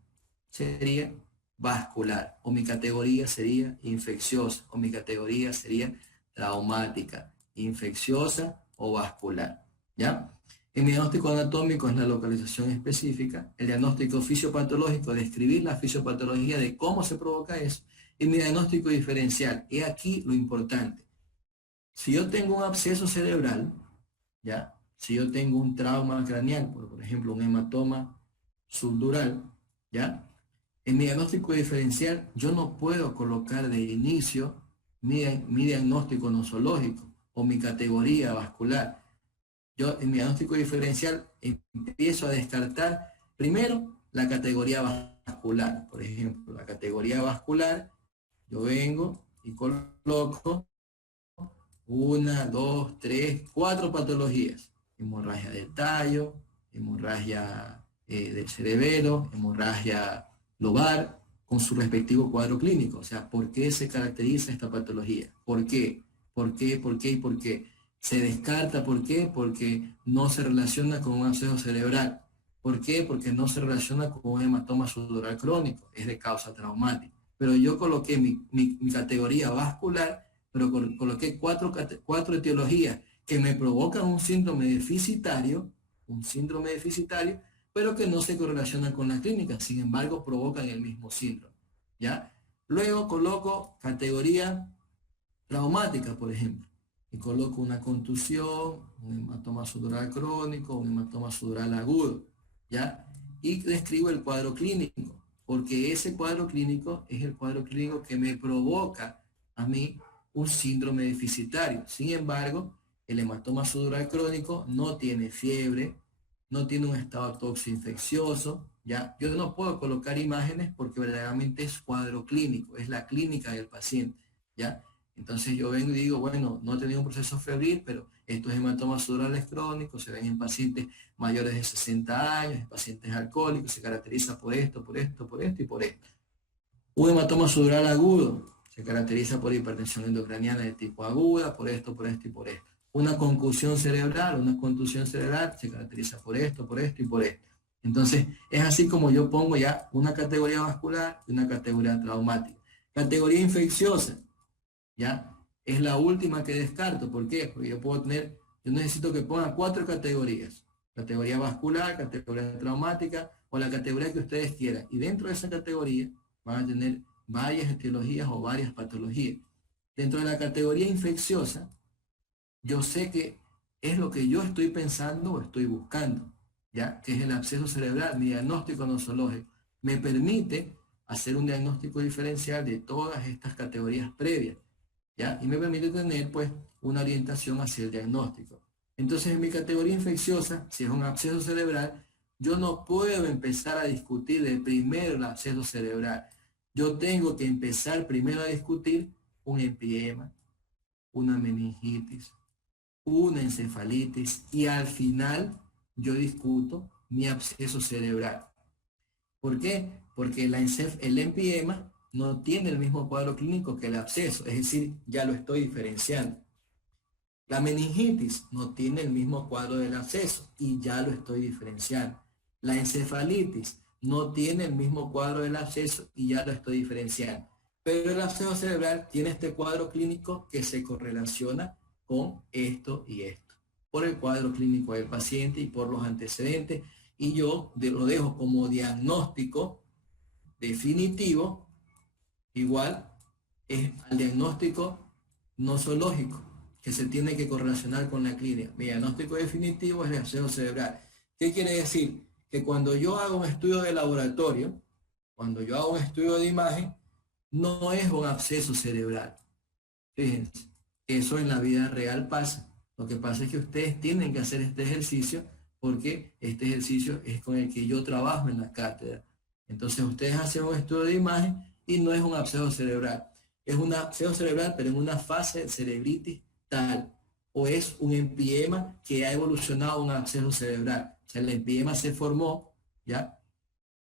sería vascular, o mi categoría sería infecciosa, o mi categoría sería traumática, infecciosa o vascular, ¿ya? El diagnóstico anatómico es la localización específica, el diagnóstico fisiopatológico, describir la fisiopatología de cómo se provoca eso, y mi diagnóstico diferencial, es aquí lo importante. Si yo tengo un absceso cerebral, ¿ya? Si yo tengo un trauma craneal, por ejemplo, un hematoma subdural, ¿ya? En mi diagnóstico diferencial, yo no puedo colocar de inicio mi diagnóstico nosológico o mi categoría vascular. Yo en mi diagnóstico diferencial empiezo a descartar primero la categoría vascular. Por ejemplo, la categoría vascular, yo vengo y coloco 1, 2, 3, 4 patologías. Hemorragia del tallo, hemorragia del cerebelo, hemorragia lobar, con su respectivo cuadro clínico. O sea, ¿por qué se caracteriza esta patología? ¿Por qué? ¿Por qué? ¿Por qué? ¿Y por qué? Se descarta, ¿por qué? Porque no se relaciona con un absceso cerebral. ¿Por qué? Porque no se relaciona con un hematoma subdural crónico, es de causa traumática. Pero yo coloqué mi categoría vascular, pero coloqué cuatro etiologías que me provocan un síndrome deficitario, pero que no se correlacionan con la clínica, sin embargo provocan el mismo síndrome, ¿ya? Luego coloco categoría traumática, por ejemplo, y coloco una contusión, un hematoma subdural crónico, un hematoma subdural agudo, ¿ya? Y describo el cuadro clínico, porque ese cuadro clínico es el cuadro clínico que me provoca a mí un síndrome deficitario. Sin embargo, el hematoma subdural crónico no tiene fiebre, no tiene un estado toxoinfeccioso, ¿ya? Yo no puedo colocar imágenes porque verdaderamente es cuadro clínico, es la clínica del paciente, ¿ya? Entonces yo vengo y digo, bueno, no he tenido un proceso febril, pero estos hematomas subdurales crónicos se ven en pacientes mayores de 60 años, en pacientes alcohólicos, se caracteriza por esto, por esto, por esto y por esto. Un hematoma subdural agudo se caracteriza por hipertensión endocraniana de tipo aguda, por esto, por esto y por esto. Una contusión cerebral se caracteriza por esto y por esto. Entonces, es así como yo pongo ya una categoría vascular y una categoría traumática. Categoría infecciosa, ¿ya? Es la última que descarto. ¿Por qué? Porque yo necesito que ponga 4 categorías. Categoría vascular, categoría traumática o la categoría que ustedes quieran. Y dentro de esa categoría van a tener varias etiologías o varias patologías. Dentro de la categoría infecciosa, yo sé que es lo que yo estoy pensando o estoy buscando, ¿ya? Que es el absceso cerebral, mi diagnóstico nosológico. Me permite hacer un diagnóstico diferencial de todas estas categorías previas, ¿ya? Y me permite tener, pues, una orientación hacia el diagnóstico. Entonces, en mi categoría infecciosa, si es un absceso cerebral, yo no puedo empezar a discutir de primero el absceso cerebral. Yo tengo que empezar primero a discutir un empiema, una meningitis, una encefalitis y al final yo discuto mi absceso cerebral. ¿Por qué? Porque el empiema no tiene el mismo cuadro clínico que el absceso, es decir, ya lo estoy diferenciando. La meningitis no tiene el mismo cuadro del absceso y ya lo estoy diferenciando. La encefalitis no tiene el mismo cuadro del absceso y ya lo estoy diferenciando. Pero el absceso cerebral tiene este cuadro clínico que se correlaciona con esto y esto, por el cuadro clínico del paciente y por los antecedentes, y yo lo dejo como diagnóstico definitivo, igual es al diagnóstico nosológico, que se tiene que correlacionar con la clínica. Mi diagnóstico definitivo es el absceso cerebral. ¿Qué quiere decir? Que cuando yo hago un estudio de laboratorio, cuando yo hago un estudio de imagen, no es un absceso cerebral. Fíjense, eso en la vida real pasa. Lo que pasa es que ustedes tienen que hacer este ejercicio porque este ejercicio es con el que yo trabajo en la cátedra. Entonces ustedes hacen un estudio de imagen y no es un absceso cerebral. Es un absceso cerebral, pero en una fase de cerebritis tal. O es un empiema que ha evolucionado a un absceso cerebral. O sea, el empiema se formó, ¿ya?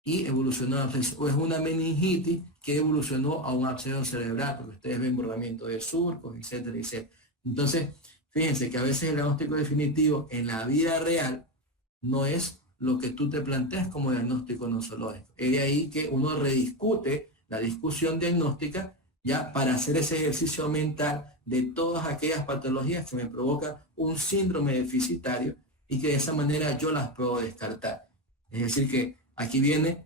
Y evolucionó a absceso. O es una meningitis que evolucionó a un absceso cerebral, porque ustedes ven borramiento de surcos, etcétera, etcétera. Entonces, fíjense que a veces el diagnóstico definitivo en la vida real no es lo que tú te planteas como diagnóstico nosológico. Es de ahí que uno rediscute la discusión diagnóstica ya para hacer ese ejercicio mental de todas aquellas patologías que me provocan un síndrome deficitario y que de esa manera yo las puedo descartar. Es decir que aquí viene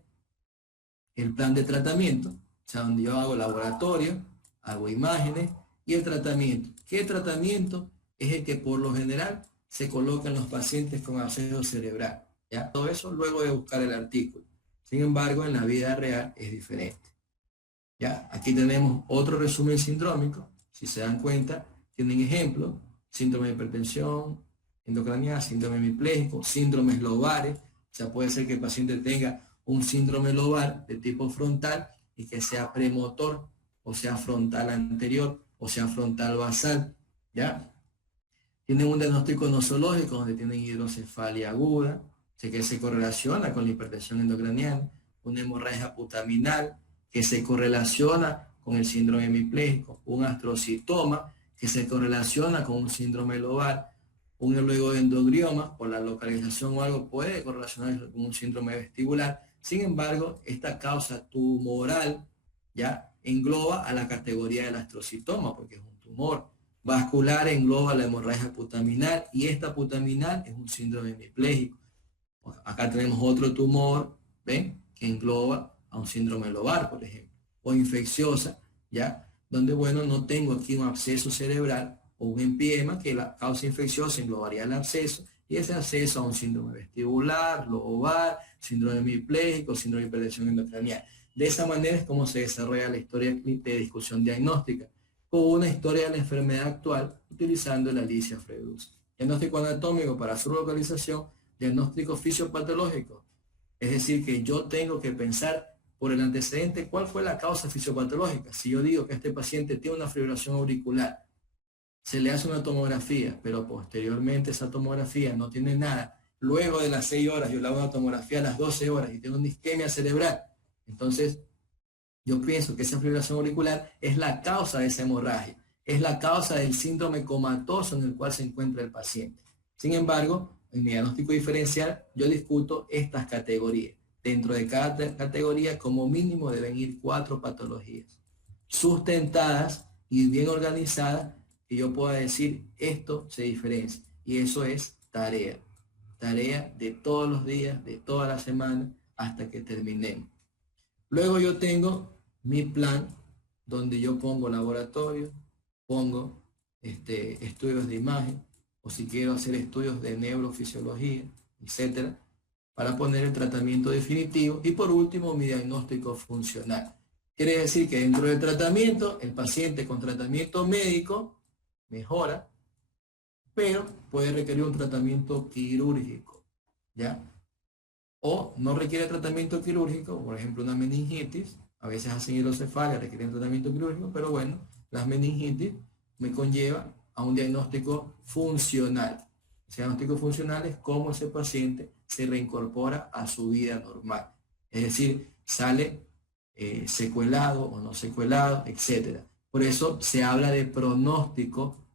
el plan de tratamiento, o sea, donde yo hago laboratorio, hago imágenes y el tratamiento. ¿Qué tratamiento? Es el que por lo general se coloca en los pacientes con absceso cerebral. ¿Ya? Todo eso luego de buscar el artículo. Sin embargo, en la vida real es diferente. ¿Ya? Aquí tenemos otro resumen sindrómico. Si se dan cuenta, tienen ejemplos: síndrome de hipertensión endocraniana, síndrome hemipléjico, síndromes lobares. O sea, puede ser que el paciente tenga un síndrome lobar de tipo frontal y que sea premotor, o sea frontal anterior, o sea frontal basal. ¿Ya? Tienen un diagnóstico nosológico donde tienen hidrocefalia aguda, que se correlaciona con la hipertensión endocraniana, una hemorragia putaminal que se correlaciona con el síndrome hemipléjico, un astrocitoma que se correlaciona con un síndrome lobar, un oligoendogrioma por la localización o algo puede correlacionarse con un síndrome vestibular. Sin embargo, esta causa tumoral ya engloba a la categoría del astrocitoma porque es un tumor. Vascular engloba la hemorragia putaminal y esta putaminal es un síndrome hemipléjico. Acá tenemos otro tumor, ¿ven? Que engloba a un síndrome lobar, por ejemplo, o infecciosa, ¿ya? Donde, bueno, no tengo aquí un absceso cerebral o un empiema, que la causa infecciosa englobaría el absceso, y ese absceso a un síndrome vestibular, lobar, síndrome hemipléjico, síndrome de hipertensión endocraniana. De esa manera es como se desarrolla la historia de discusión diagnóstica, con una historia de la enfermedad actual, utilizando la Alicia Freudus. Diagnóstico anatómico para su localización, diagnóstico fisiopatológico. Es decir, que yo tengo que pensar por el antecedente cuál fue la causa fisiopatológica. Si yo digo que este paciente tiene una fibrilación auricular, se le hace una tomografía, pero posteriormente esa tomografía no tiene nada. Luego de las 6 horas yo le hago una tomografía a las 12 horas y tengo una isquemia cerebral. Entonces, yo pienso que esa fibrilación auricular es la causa de esa hemorragia, es la causa del síndrome comatoso en el cual se encuentra el paciente. Sin embargo, en mi diagnóstico diferencial, yo discuto estas categorías. Dentro de cada categoría, como mínimo, deben ir 4 patologías sustentadas y bien organizadas, que yo pueda decir, esto se diferencia. Y eso es tarea. Tarea de todos los días, de toda la semana, hasta que terminemos. Luego yo tengo mi plan, donde yo pongo laboratorio, pongo estudios de imagen, o si quiero hacer estudios de neurofisiología, etcétera, para poner el tratamiento definitivo. Y por último, mi diagnóstico funcional. Quiere decir que dentro del tratamiento, el paciente con tratamiento médico mejora, pero puede requerir un tratamiento quirúrgico, ¿ya? O no requiere tratamiento quirúrgico, por ejemplo, una meningitis. A veces hacen hidrocefalia, requieren tratamiento quirúrgico, pero bueno, las meningitis me conlleva a un diagnóstico funcional. Ese diagnóstico funcional es cómo ese paciente se reincorpora a su vida normal. Es decir, sale secuelado o no secuelado, etc. Por eso se habla de pronóstico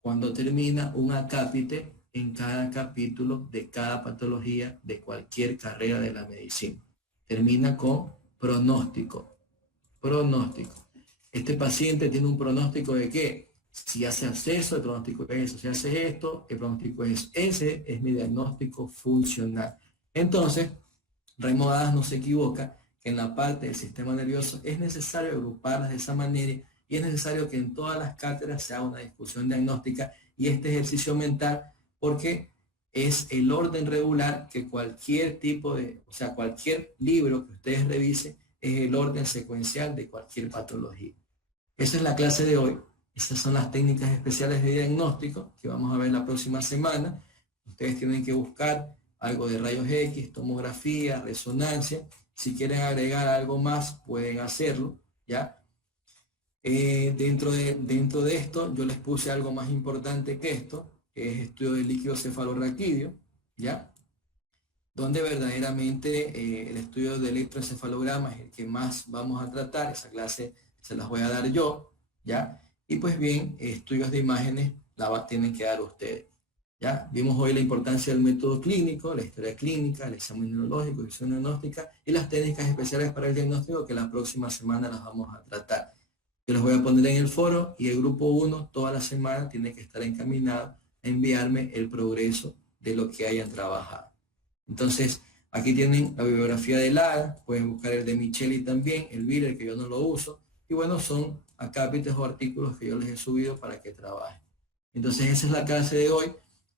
cuando termina un acápite en cada capítulo de cada patología de cualquier carrera de la medicina. Termina con pronóstico. Pronóstico. este paciente tiene un pronóstico de qué. Si hace eso, el pronóstico es eso. Si hace esto, el pronóstico es eso. Ese es mi diagnóstico funcional. Entonces, Raymond Hadas no se equivoca que en la parte del sistema nervioso es necesario agruparlas de esa manera y es necesario que en todas las cátedras se haga una discusión diagnóstica y este ejercicio mental, porque es el orden regular que cualquier tipo de, o sea, cualquier libro que ustedes revisen es el orden secuencial de cualquier patología. Esa es la clase de hoy. Esas son las técnicas especiales de diagnóstico que vamos a ver la próxima semana. Ustedes tienen que buscar algo de rayos X, tomografía, resonancia. Si quieren agregar algo más, pueden hacerlo, ¿ya? Dentro de esto, yo les puse algo más importante que esto, que es estudio del líquido cefalorraquídeo, ¿ya? Donde verdaderamente el estudio del electroencefalograma es el que más vamos a tratar. Esa clase se las voy a dar yo, ¿ya? Y pues bien, estudios de imágenes tienen que dar ustedes, ¿ya? Vimos hoy la importancia del método clínico, la historia clínica, el examen neurológico, visión diagnóstica y las técnicas especiales para el diagnóstico que la próxima semana las vamos a tratar. Yo los voy a poner en el foro y el grupo 1 toda la semana tiene que estar encaminado a enviarme el progreso de lo que hayan trabajado. Entonces, aquí tienen la bibliografía de Lara, pueden buscar el de Micheli también, el Biller, que yo no lo uso, y bueno, son acápites o artículos que yo les he subido para que trabajen. Entonces, esa es la clase de hoy.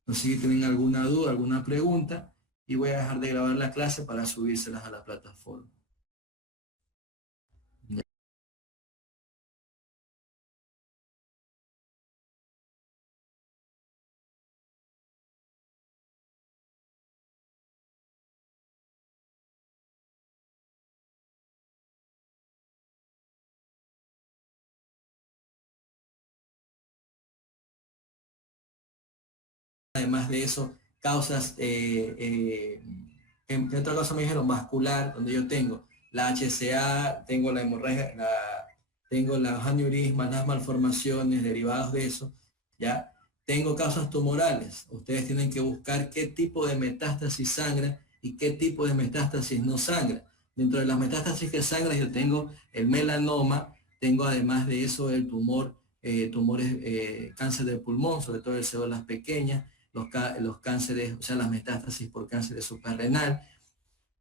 No sé si tienen alguna duda, alguna pregunta, y voy a dejar de grabar la clase para subírselas a la plataforma. Además de eso, causas, ¿qué otra cosa me dijeron? Vascular, donde yo tengo la HCA, tengo la hemorragia, tengo los aneurismas, las malformaciones derivadas de eso, ¿ya? Tengo causas tumorales. Ustedes tienen que buscar qué tipo de metástasis sangra y qué tipo de metástasis no sangra. Dentro de las metástasis que sangra yo tengo el melanoma, tengo además de eso el tumor, cáncer de pulmón, sobre todo de células pequeñas, los cánceres, o sea, las metástasis por cáncer de suprarrenal.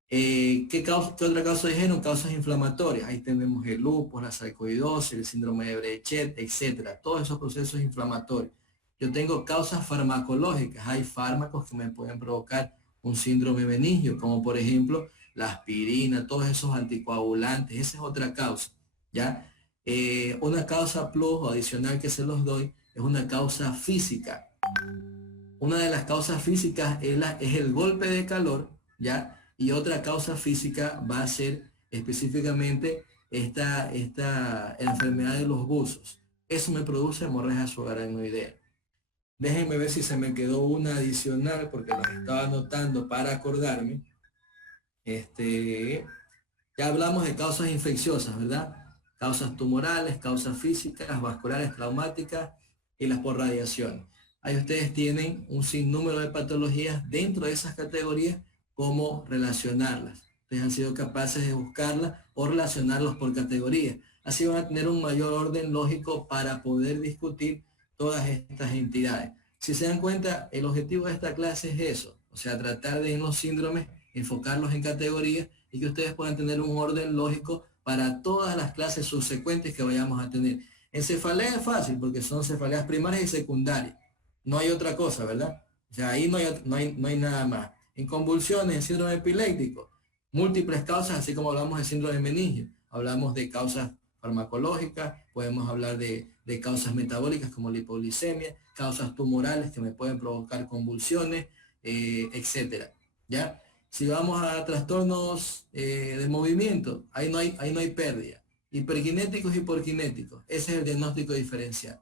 ¿Qué otra causa dijeron? Causas inflamatorias. Ahí tenemos el lupus, la sarcoidosis, el síndrome de Behçet, etcétera. Todos esos procesos inflamatorios. Yo tengo causas farmacológicas. Hay fármacos que me pueden provocar un síndrome meningio, como por ejemplo la aspirina, todos esos anticoagulantes. Esa es otra causa, ¿ya? Una causa plus o adicional que se los doy es una causa física. Una de las causas físicas es el golpe de calor, ¿ya? Y otra causa física va a ser específicamente esta enfermedad de los buzos. Eso me produce hemorragia subaracnoidea. Déjenme ver si se me quedó una adicional porque las estaba anotando para acordarme. Ya hablamos de causas infecciosas, ¿verdad? Causas tumorales, causas físicas, vasculares, traumáticas y las por radiación. Ahí ustedes tienen un sinnúmero de patologías dentro de esas categorías, cómo relacionarlas. Ustedes han sido capaces de buscarlas o relacionarlos por categorías. Así van a tener un mayor orden lógico para poder discutir todas estas entidades. Si se dan cuenta, el objetivo de esta clase es eso, o sea, tratar de en los síndromes enfocarlos en categorías y que ustedes puedan tener un orden lógico para todas las clases subsecuentes que vayamos a tener. En cefalea es fácil porque son cefaleas primarias y secundarias. No hay otra cosa, ¿verdad? O sea, ahí no hay nada más. En convulsiones, en síndrome epiléptico, múltiples causas, así como hablamos de síndrome meningio. Hablamos de causas farmacológicas, podemos hablar de causas metabólicas como la hipoglicemia, causas tumorales que me pueden provocar convulsiones, etcétera, ¿ya? Si vamos a trastornos de movimiento, ahí no hay pérdida. Hiperkinéticos y hiporkinéticos, ese es el diagnóstico diferencial,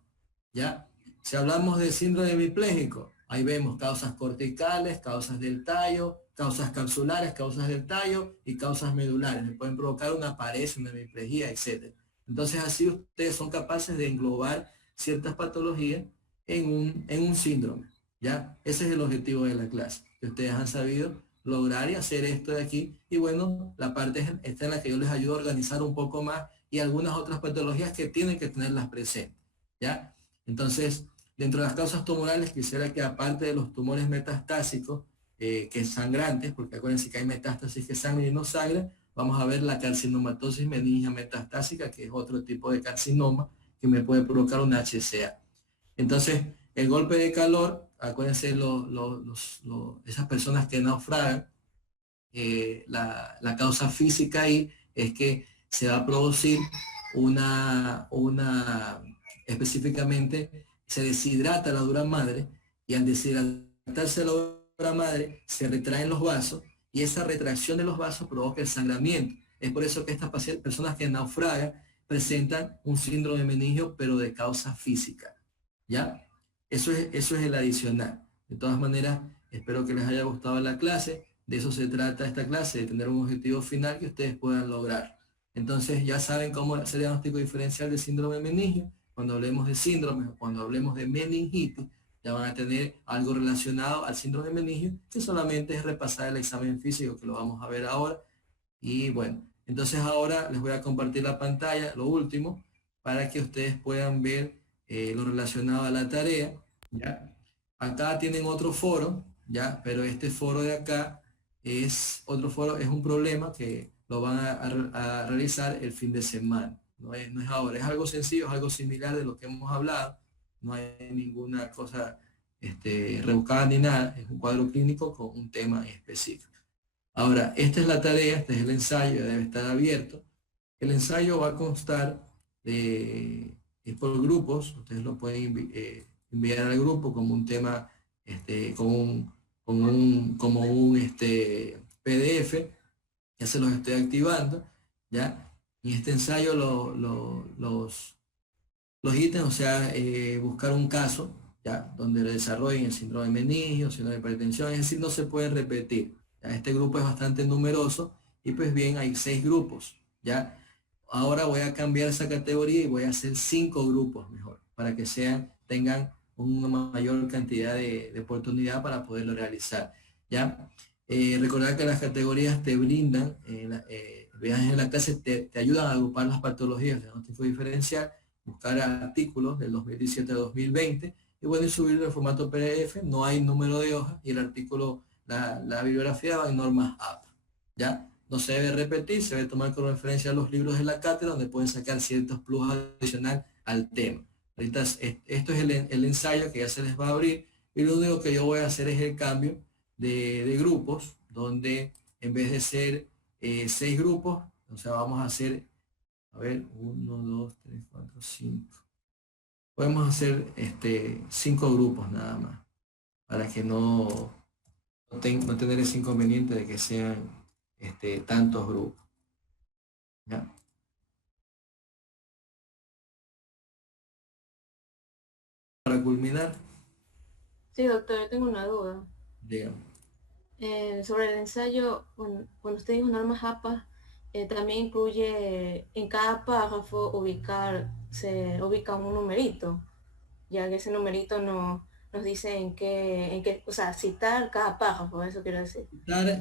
¿ya? Si hablamos de síndrome hemipléjico, ahí vemos causas corticales, causas del tallo, causas capsulares, causas del tallo y causas medulares. Me pueden provocar una paresia, una hemiplegia, etc. Entonces así ustedes son capaces de englobar ciertas patologías en un síndrome, ¿ya? Ese es el objetivo de la clase, que ustedes han sabido lograr y hacer esto de aquí. Y bueno, la parte esta en la que yo les ayudo a organizar un poco más y algunas otras patologías que tienen que tenerlas presentes, ¿ya? Entonces, dentro de las causas tumorales, quisiera que aparte de los tumores metastásicos, que es sangrantes, porque acuérdense que hay metástasis que sangran y no sangran, vamos a ver la carcinomatosis meningia metastásica, que es otro tipo de carcinoma que me puede provocar un HCA. Entonces, el golpe de calor, acuérdense esas personas que naufragan, la causa física ahí es que se va a producir específicamente se deshidrata la dura madre, y al deshidratarse la dura madre se retraen los vasos, y esa retracción de los vasos provoca el sangramiento. Es por eso que estas personas que naufragan presentan un síndrome meningio, pero de causa física, ¿ya? Eso es el adicional. De todas maneras, espero que les haya gustado la clase. De eso se trata esta clase, de tener un objetivo final que ustedes puedan lograr. Entonces ya saben cómo hacer el diagnóstico diferencial de síndrome meningio. Cuando hablemos de síndromes o cuando hablemos de meningitis, ya van a tener algo relacionado al síndrome meningio, que solamente es repasar el examen físico, que lo vamos a ver ahora. Y bueno, entonces ahora les voy a compartir la pantalla, lo último, para que ustedes puedan ver lo relacionado a la tarea, ¿ya? Acá tienen otro foro, ¿ya? Pero este foro de acá es otro foro, es un problema que lo van a realizar el fin de semana. No es ahora, es algo sencillo, es algo similar de lo que hemos hablado. No hay ninguna cosa rebuscada ni nada, es un cuadro clínico con un tema específico. Ahora, esta es la tarea, este es el ensayo, debe estar abierto. El ensayo va a constar es por grupos, ustedes lo pueden enviar al grupo como un tema, como un PDF, ya se los estoy activando, ¿ya? En este ensayo los ítems, o sea, buscar un caso, ¿ya? Donde desarrollen el síndrome de meningio, síndrome de hipertensión, es decir, no se puede repetir, ¿ya? Este grupo es bastante numeroso y pues bien, hay 6 grupos, ¿ya? Ahora voy a cambiar esa categoría y voy a hacer 5 grupos mejor, para que tengan una mayor cantidad de oportunidad para poderlo realizar, ¿ya? Recordar que las categorías te brindan, vean en la clase, te ayudan a agrupar las patologías de diagnóstico diferencial, buscar artículos del 2017 a 2020, y bueno, subirlo en formato PDF, no hay número de hojas, y el artículo, la bibliografía va en normas APA, ¿ya? No se debe repetir, se debe tomar como referencia a los libros de la cátedra, donde pueden sacar ciertos plus adicional al tema. Ahorita esto es el ensayo que ya se les va a abrir, y lo único que yo voy a hacer es el cambio de grupos, donde en vez de ser 6 grupos, o sea, vamos a hacer, a ver, 1, 2, 3, 4, 5. Podemos hacer 5 grupos nada más, para que no tener ese inconveniente de que sean tantos grupos, ¿ya? Para culminar, Sí, doctor, yo tengo una duda. digamos. Sobre el ensayo, cuando usted dijo normas APA, también incluye en cada párrafo se ubica un numerito, ya que ese numerito nos dice o sea, citar cada párrafo, eso quiero decir.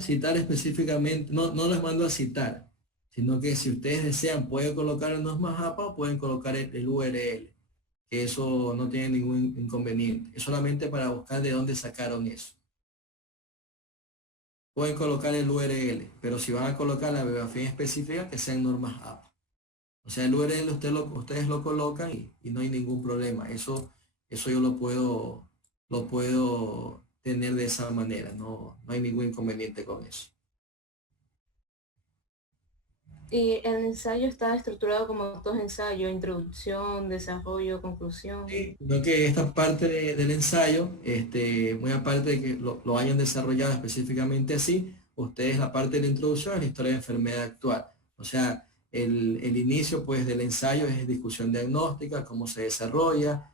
Citar específicamente, no les mando a citar, sino que si ustedes desean pueden colocar el normas APA o pueden colocar el URL, que eso no tiene ningún inconveniente, es solamente para buscar de dónde sacaron eso. Pueden colocar el URL, pero si van a colocar la bibliografía específica, que sean normas APA. O sea, el URL ustedes lo colocan y no hay ningún problema. Eso yo lo puedo tener de esa manera. No hay ningún inconveniente con eso. Y el ensayo está estructurado como 2 ensayos: introducción, desarrollo, conclusión. Sí, creo que esta parte del ensayo, muy aparte de que lo hayan desarrollado específicamente así, ustedes la parte de la introducción es la historia de enfermedad actual. O sea, el inicio pues del ensayo es discusión diagnóstica, cómo se desarrolla,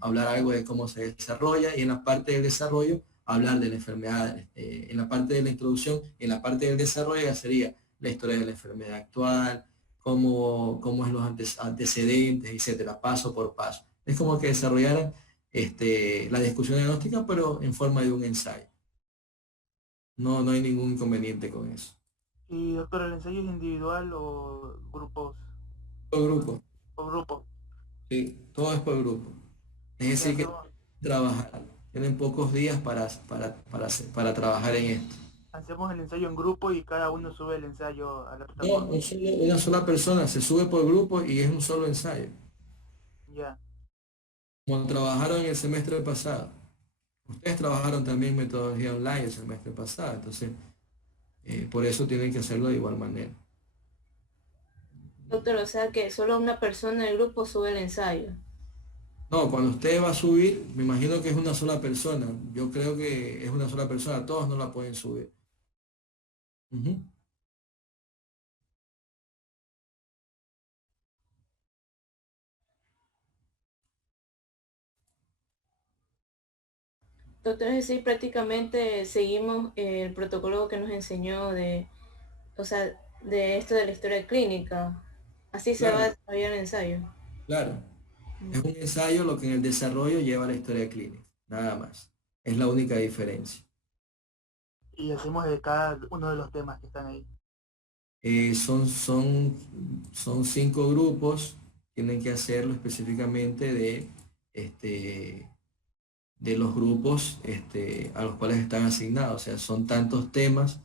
hablar algo de cómo se desarrolla, y en la parte del desarrollo hablar de la enfermedad. En la parte de la introducción, en la parte del desarrollo ya sería la historia de la enfermedad actual, cómo es los antecedentes, etcétera, paso por paso. Es como que desarrollaran la discusión diagnóstica, pero en forma de un ensayo. No hay ningún inconveniente con eso. Y doctor, ¿el ensayo es individual o grupos por grupo. por grupo. Sí, todo es por grupo. Es decir, que trabajar. Tienen pocos días para trabajar en esto. Hacemos el ensayo en grupo y cada uno sube el ensayo a la No, plataforma. una sola persona se sube por grupo y es un solo ensayo. Ya. Como trabajaron el semestre pasado. Ustedes trabajaron también metodología online el semestre pasado, entonces por eso tienen que hacerlo de igual manera. Doctor, o sea que solo una persona del grupo sube el ensayo. No, cuando usted va a subir, me imagino que es una sola persona. Yo creo que es una sola persona, todos no la pueden subir. Ujú. Doctor, es decir, prácticamente seguimos el protocolo que nos enseñó de, o sea, de esto de la historia clínica. Así se va a Claro, desarrollar el ensayo. claro. Es un ensayo lo que en el desarrollo lleva a la historia clínica, nada más. Es la única diferencia. Y hacemos de cada uno de los temas que están ahí. Son 5 grupos, tienen que hacerlo específicamente de los grupos a los cuales están asignados. O sea, son tantos temas,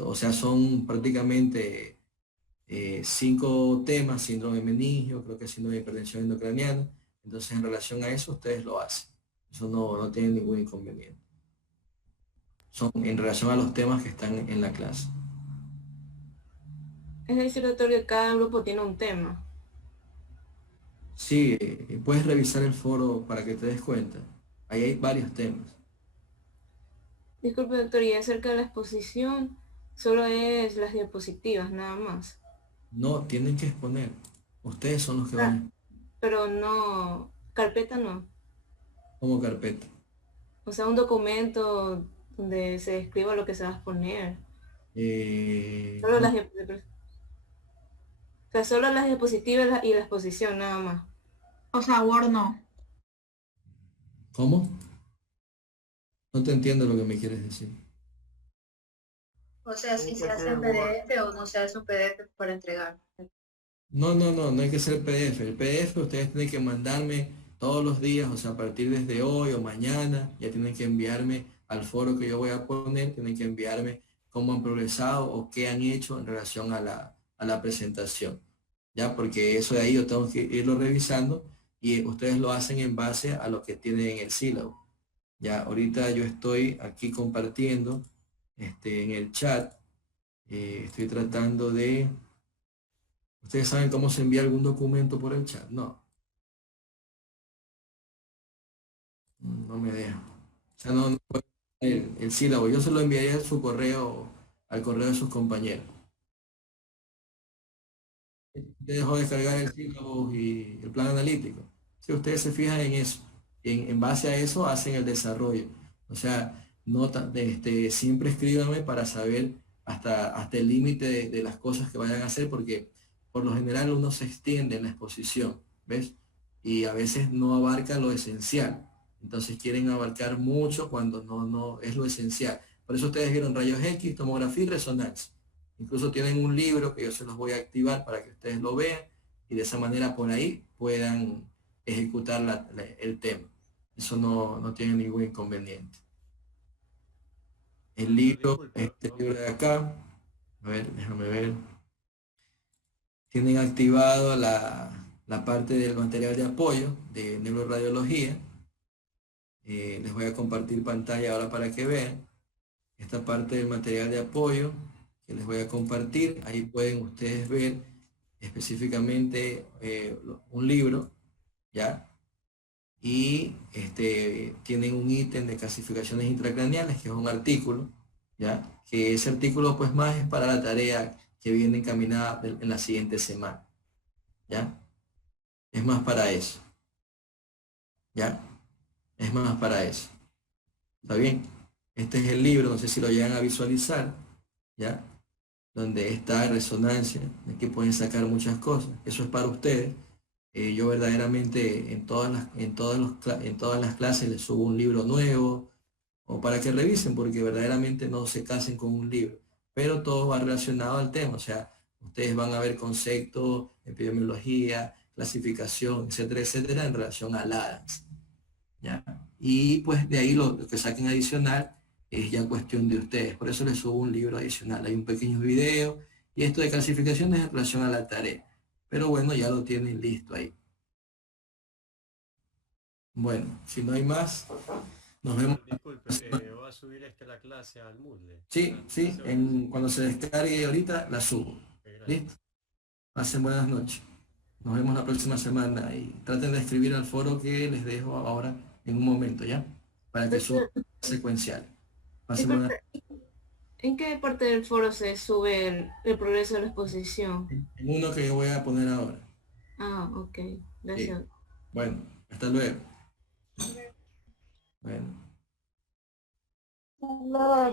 o sea, son prácticamente 5 temas: síndrome de meningio, creo que síndrome de hipertensión endocraniana. Entonces, en relación a eso, ustedes lo hacen. Eso no tiene ningún inconveniente. Son en relación a los temas que están en la clase. Es decir, doctor, que cada grupo tiene un tema. Sí, puedes revisar el foro para que te des cuenta. Ahí hay varios temas. Disculpe, doctor, y acerca de la exposición, solo es las diapositivas, nada más. No, tienen que exponer. Ustedes son los que Ah, van pero no, carpeta no. como carpeta. O sea, un documento donde se describa lo que se va a exponer. Solo No, las diapositivas. O sea, solo las diapositivas y la exposición, nada más. O sea, Word no. ¿cómo? No te entiendo lo que me quieres decir. O sea, si Tiene se que hace ser en Word. PDF o no se hace un PDF para entregar. No hay que ser PDF. El PDF ustedes tienen que mandarme todos los días, o sea, a partir desde hoy o mañana, ya tienen que enviarme al foro que yo voy a poner, tienen que enviarme cómo han progresado o qué han hecho en relación a la presentación. Ya, porque eso de ahí yo tengo que irlo revisando y ustedes lo hacen en base a lo que tienen en el sílabo. Ya, ahorita yo estoy aquí compartiendo en el chat, estoy tratando de... ¿Ustedes saben cómo se envía algún documento por el chat? No, no me deja. O sea, no puedo el sílabo. Yo se lo enviaría a su correo, al correo de sus compañeros. Usted dejó de descargar el sílabo y el plan analítico. Si ustedes se fijan en eso, en base a eso hacen el desarrollo. O sea, siempre escríbanme para saber hasta el límite de las cosas que vayan a hacer, porque por lo general uno se extiende en la exposición, ¿ves? Y a veces no abarca lo esencial. Entonces quieren abarcar mucho cuando no es lo esencial. Por eso ustedes vieron rayos X, tomografía y resonancia. Incluso tienen un libro que yo se los voy a activar para que ustedes lo vean y de esa manera por ahí puedan ejecutar el tema. Eso no tiene ningún inconveniente. El libro, este libro de acá, a ver, déjame ver. Tienen activado la parte del material de apoyo de neuroradiología. Les voy a compartir pantalla ahora para que vean esta parte del material de apoyo que les voy a compartir. Ahí pueden ustedes ver específicamente un libro, ¿ya? Y tienen un ítem de clasificaciones intracraneales, que es un artículo, ¿ya? Que ese artículo pues más es para la tarea que viene encaminada en la siguiente semana, ¿ya? Es más para eso, ¿ya? Es más para eso. ¿Está bien? Este es el libro, no sé si lo llegan a visualizar, ¿ya? Donde está resonancia, aquí pueden sacar muchas cosas. Eso es para ustedes. Yo verdaderamente en todas las clases les subo un libro nuevo o para que revisen, porque verdaderamente no se casen con un libro, pero todo va relacionado al tema. O sea, Ustedes van a ver conceptos, epidemiología, clasificación, etcétera, etcétera, en relación al ADAMS. ¿Ya? Y pues de ahí lo que saquen adicional es ya cuestión de ustedes. Por eso les subo un libro adicional. Hay un pequeño video y esto de clasificaciones en relación a la tarea. Pero bueno, ya lo tienen listo ahí. Bueno, si no hay más, nos vemos. Disculpe, ¿va a subir la clase al Moodle? Sí, sí, cuando se descargue ahorita la subo. Ok, gracias. ¿Listo? Pasen buenas noches. Nos vemos la próxima semana y traten de escribir al foro que les dejo ahora en un momento, ¿ya? Para que suba secuencial. Pasen buenas ¿En qué parte del foro se sube el progreso de la exposición? en uno que voy a poner ahora. Ah, ok. Gracias. Bueno, hasta luego. Bueno. No,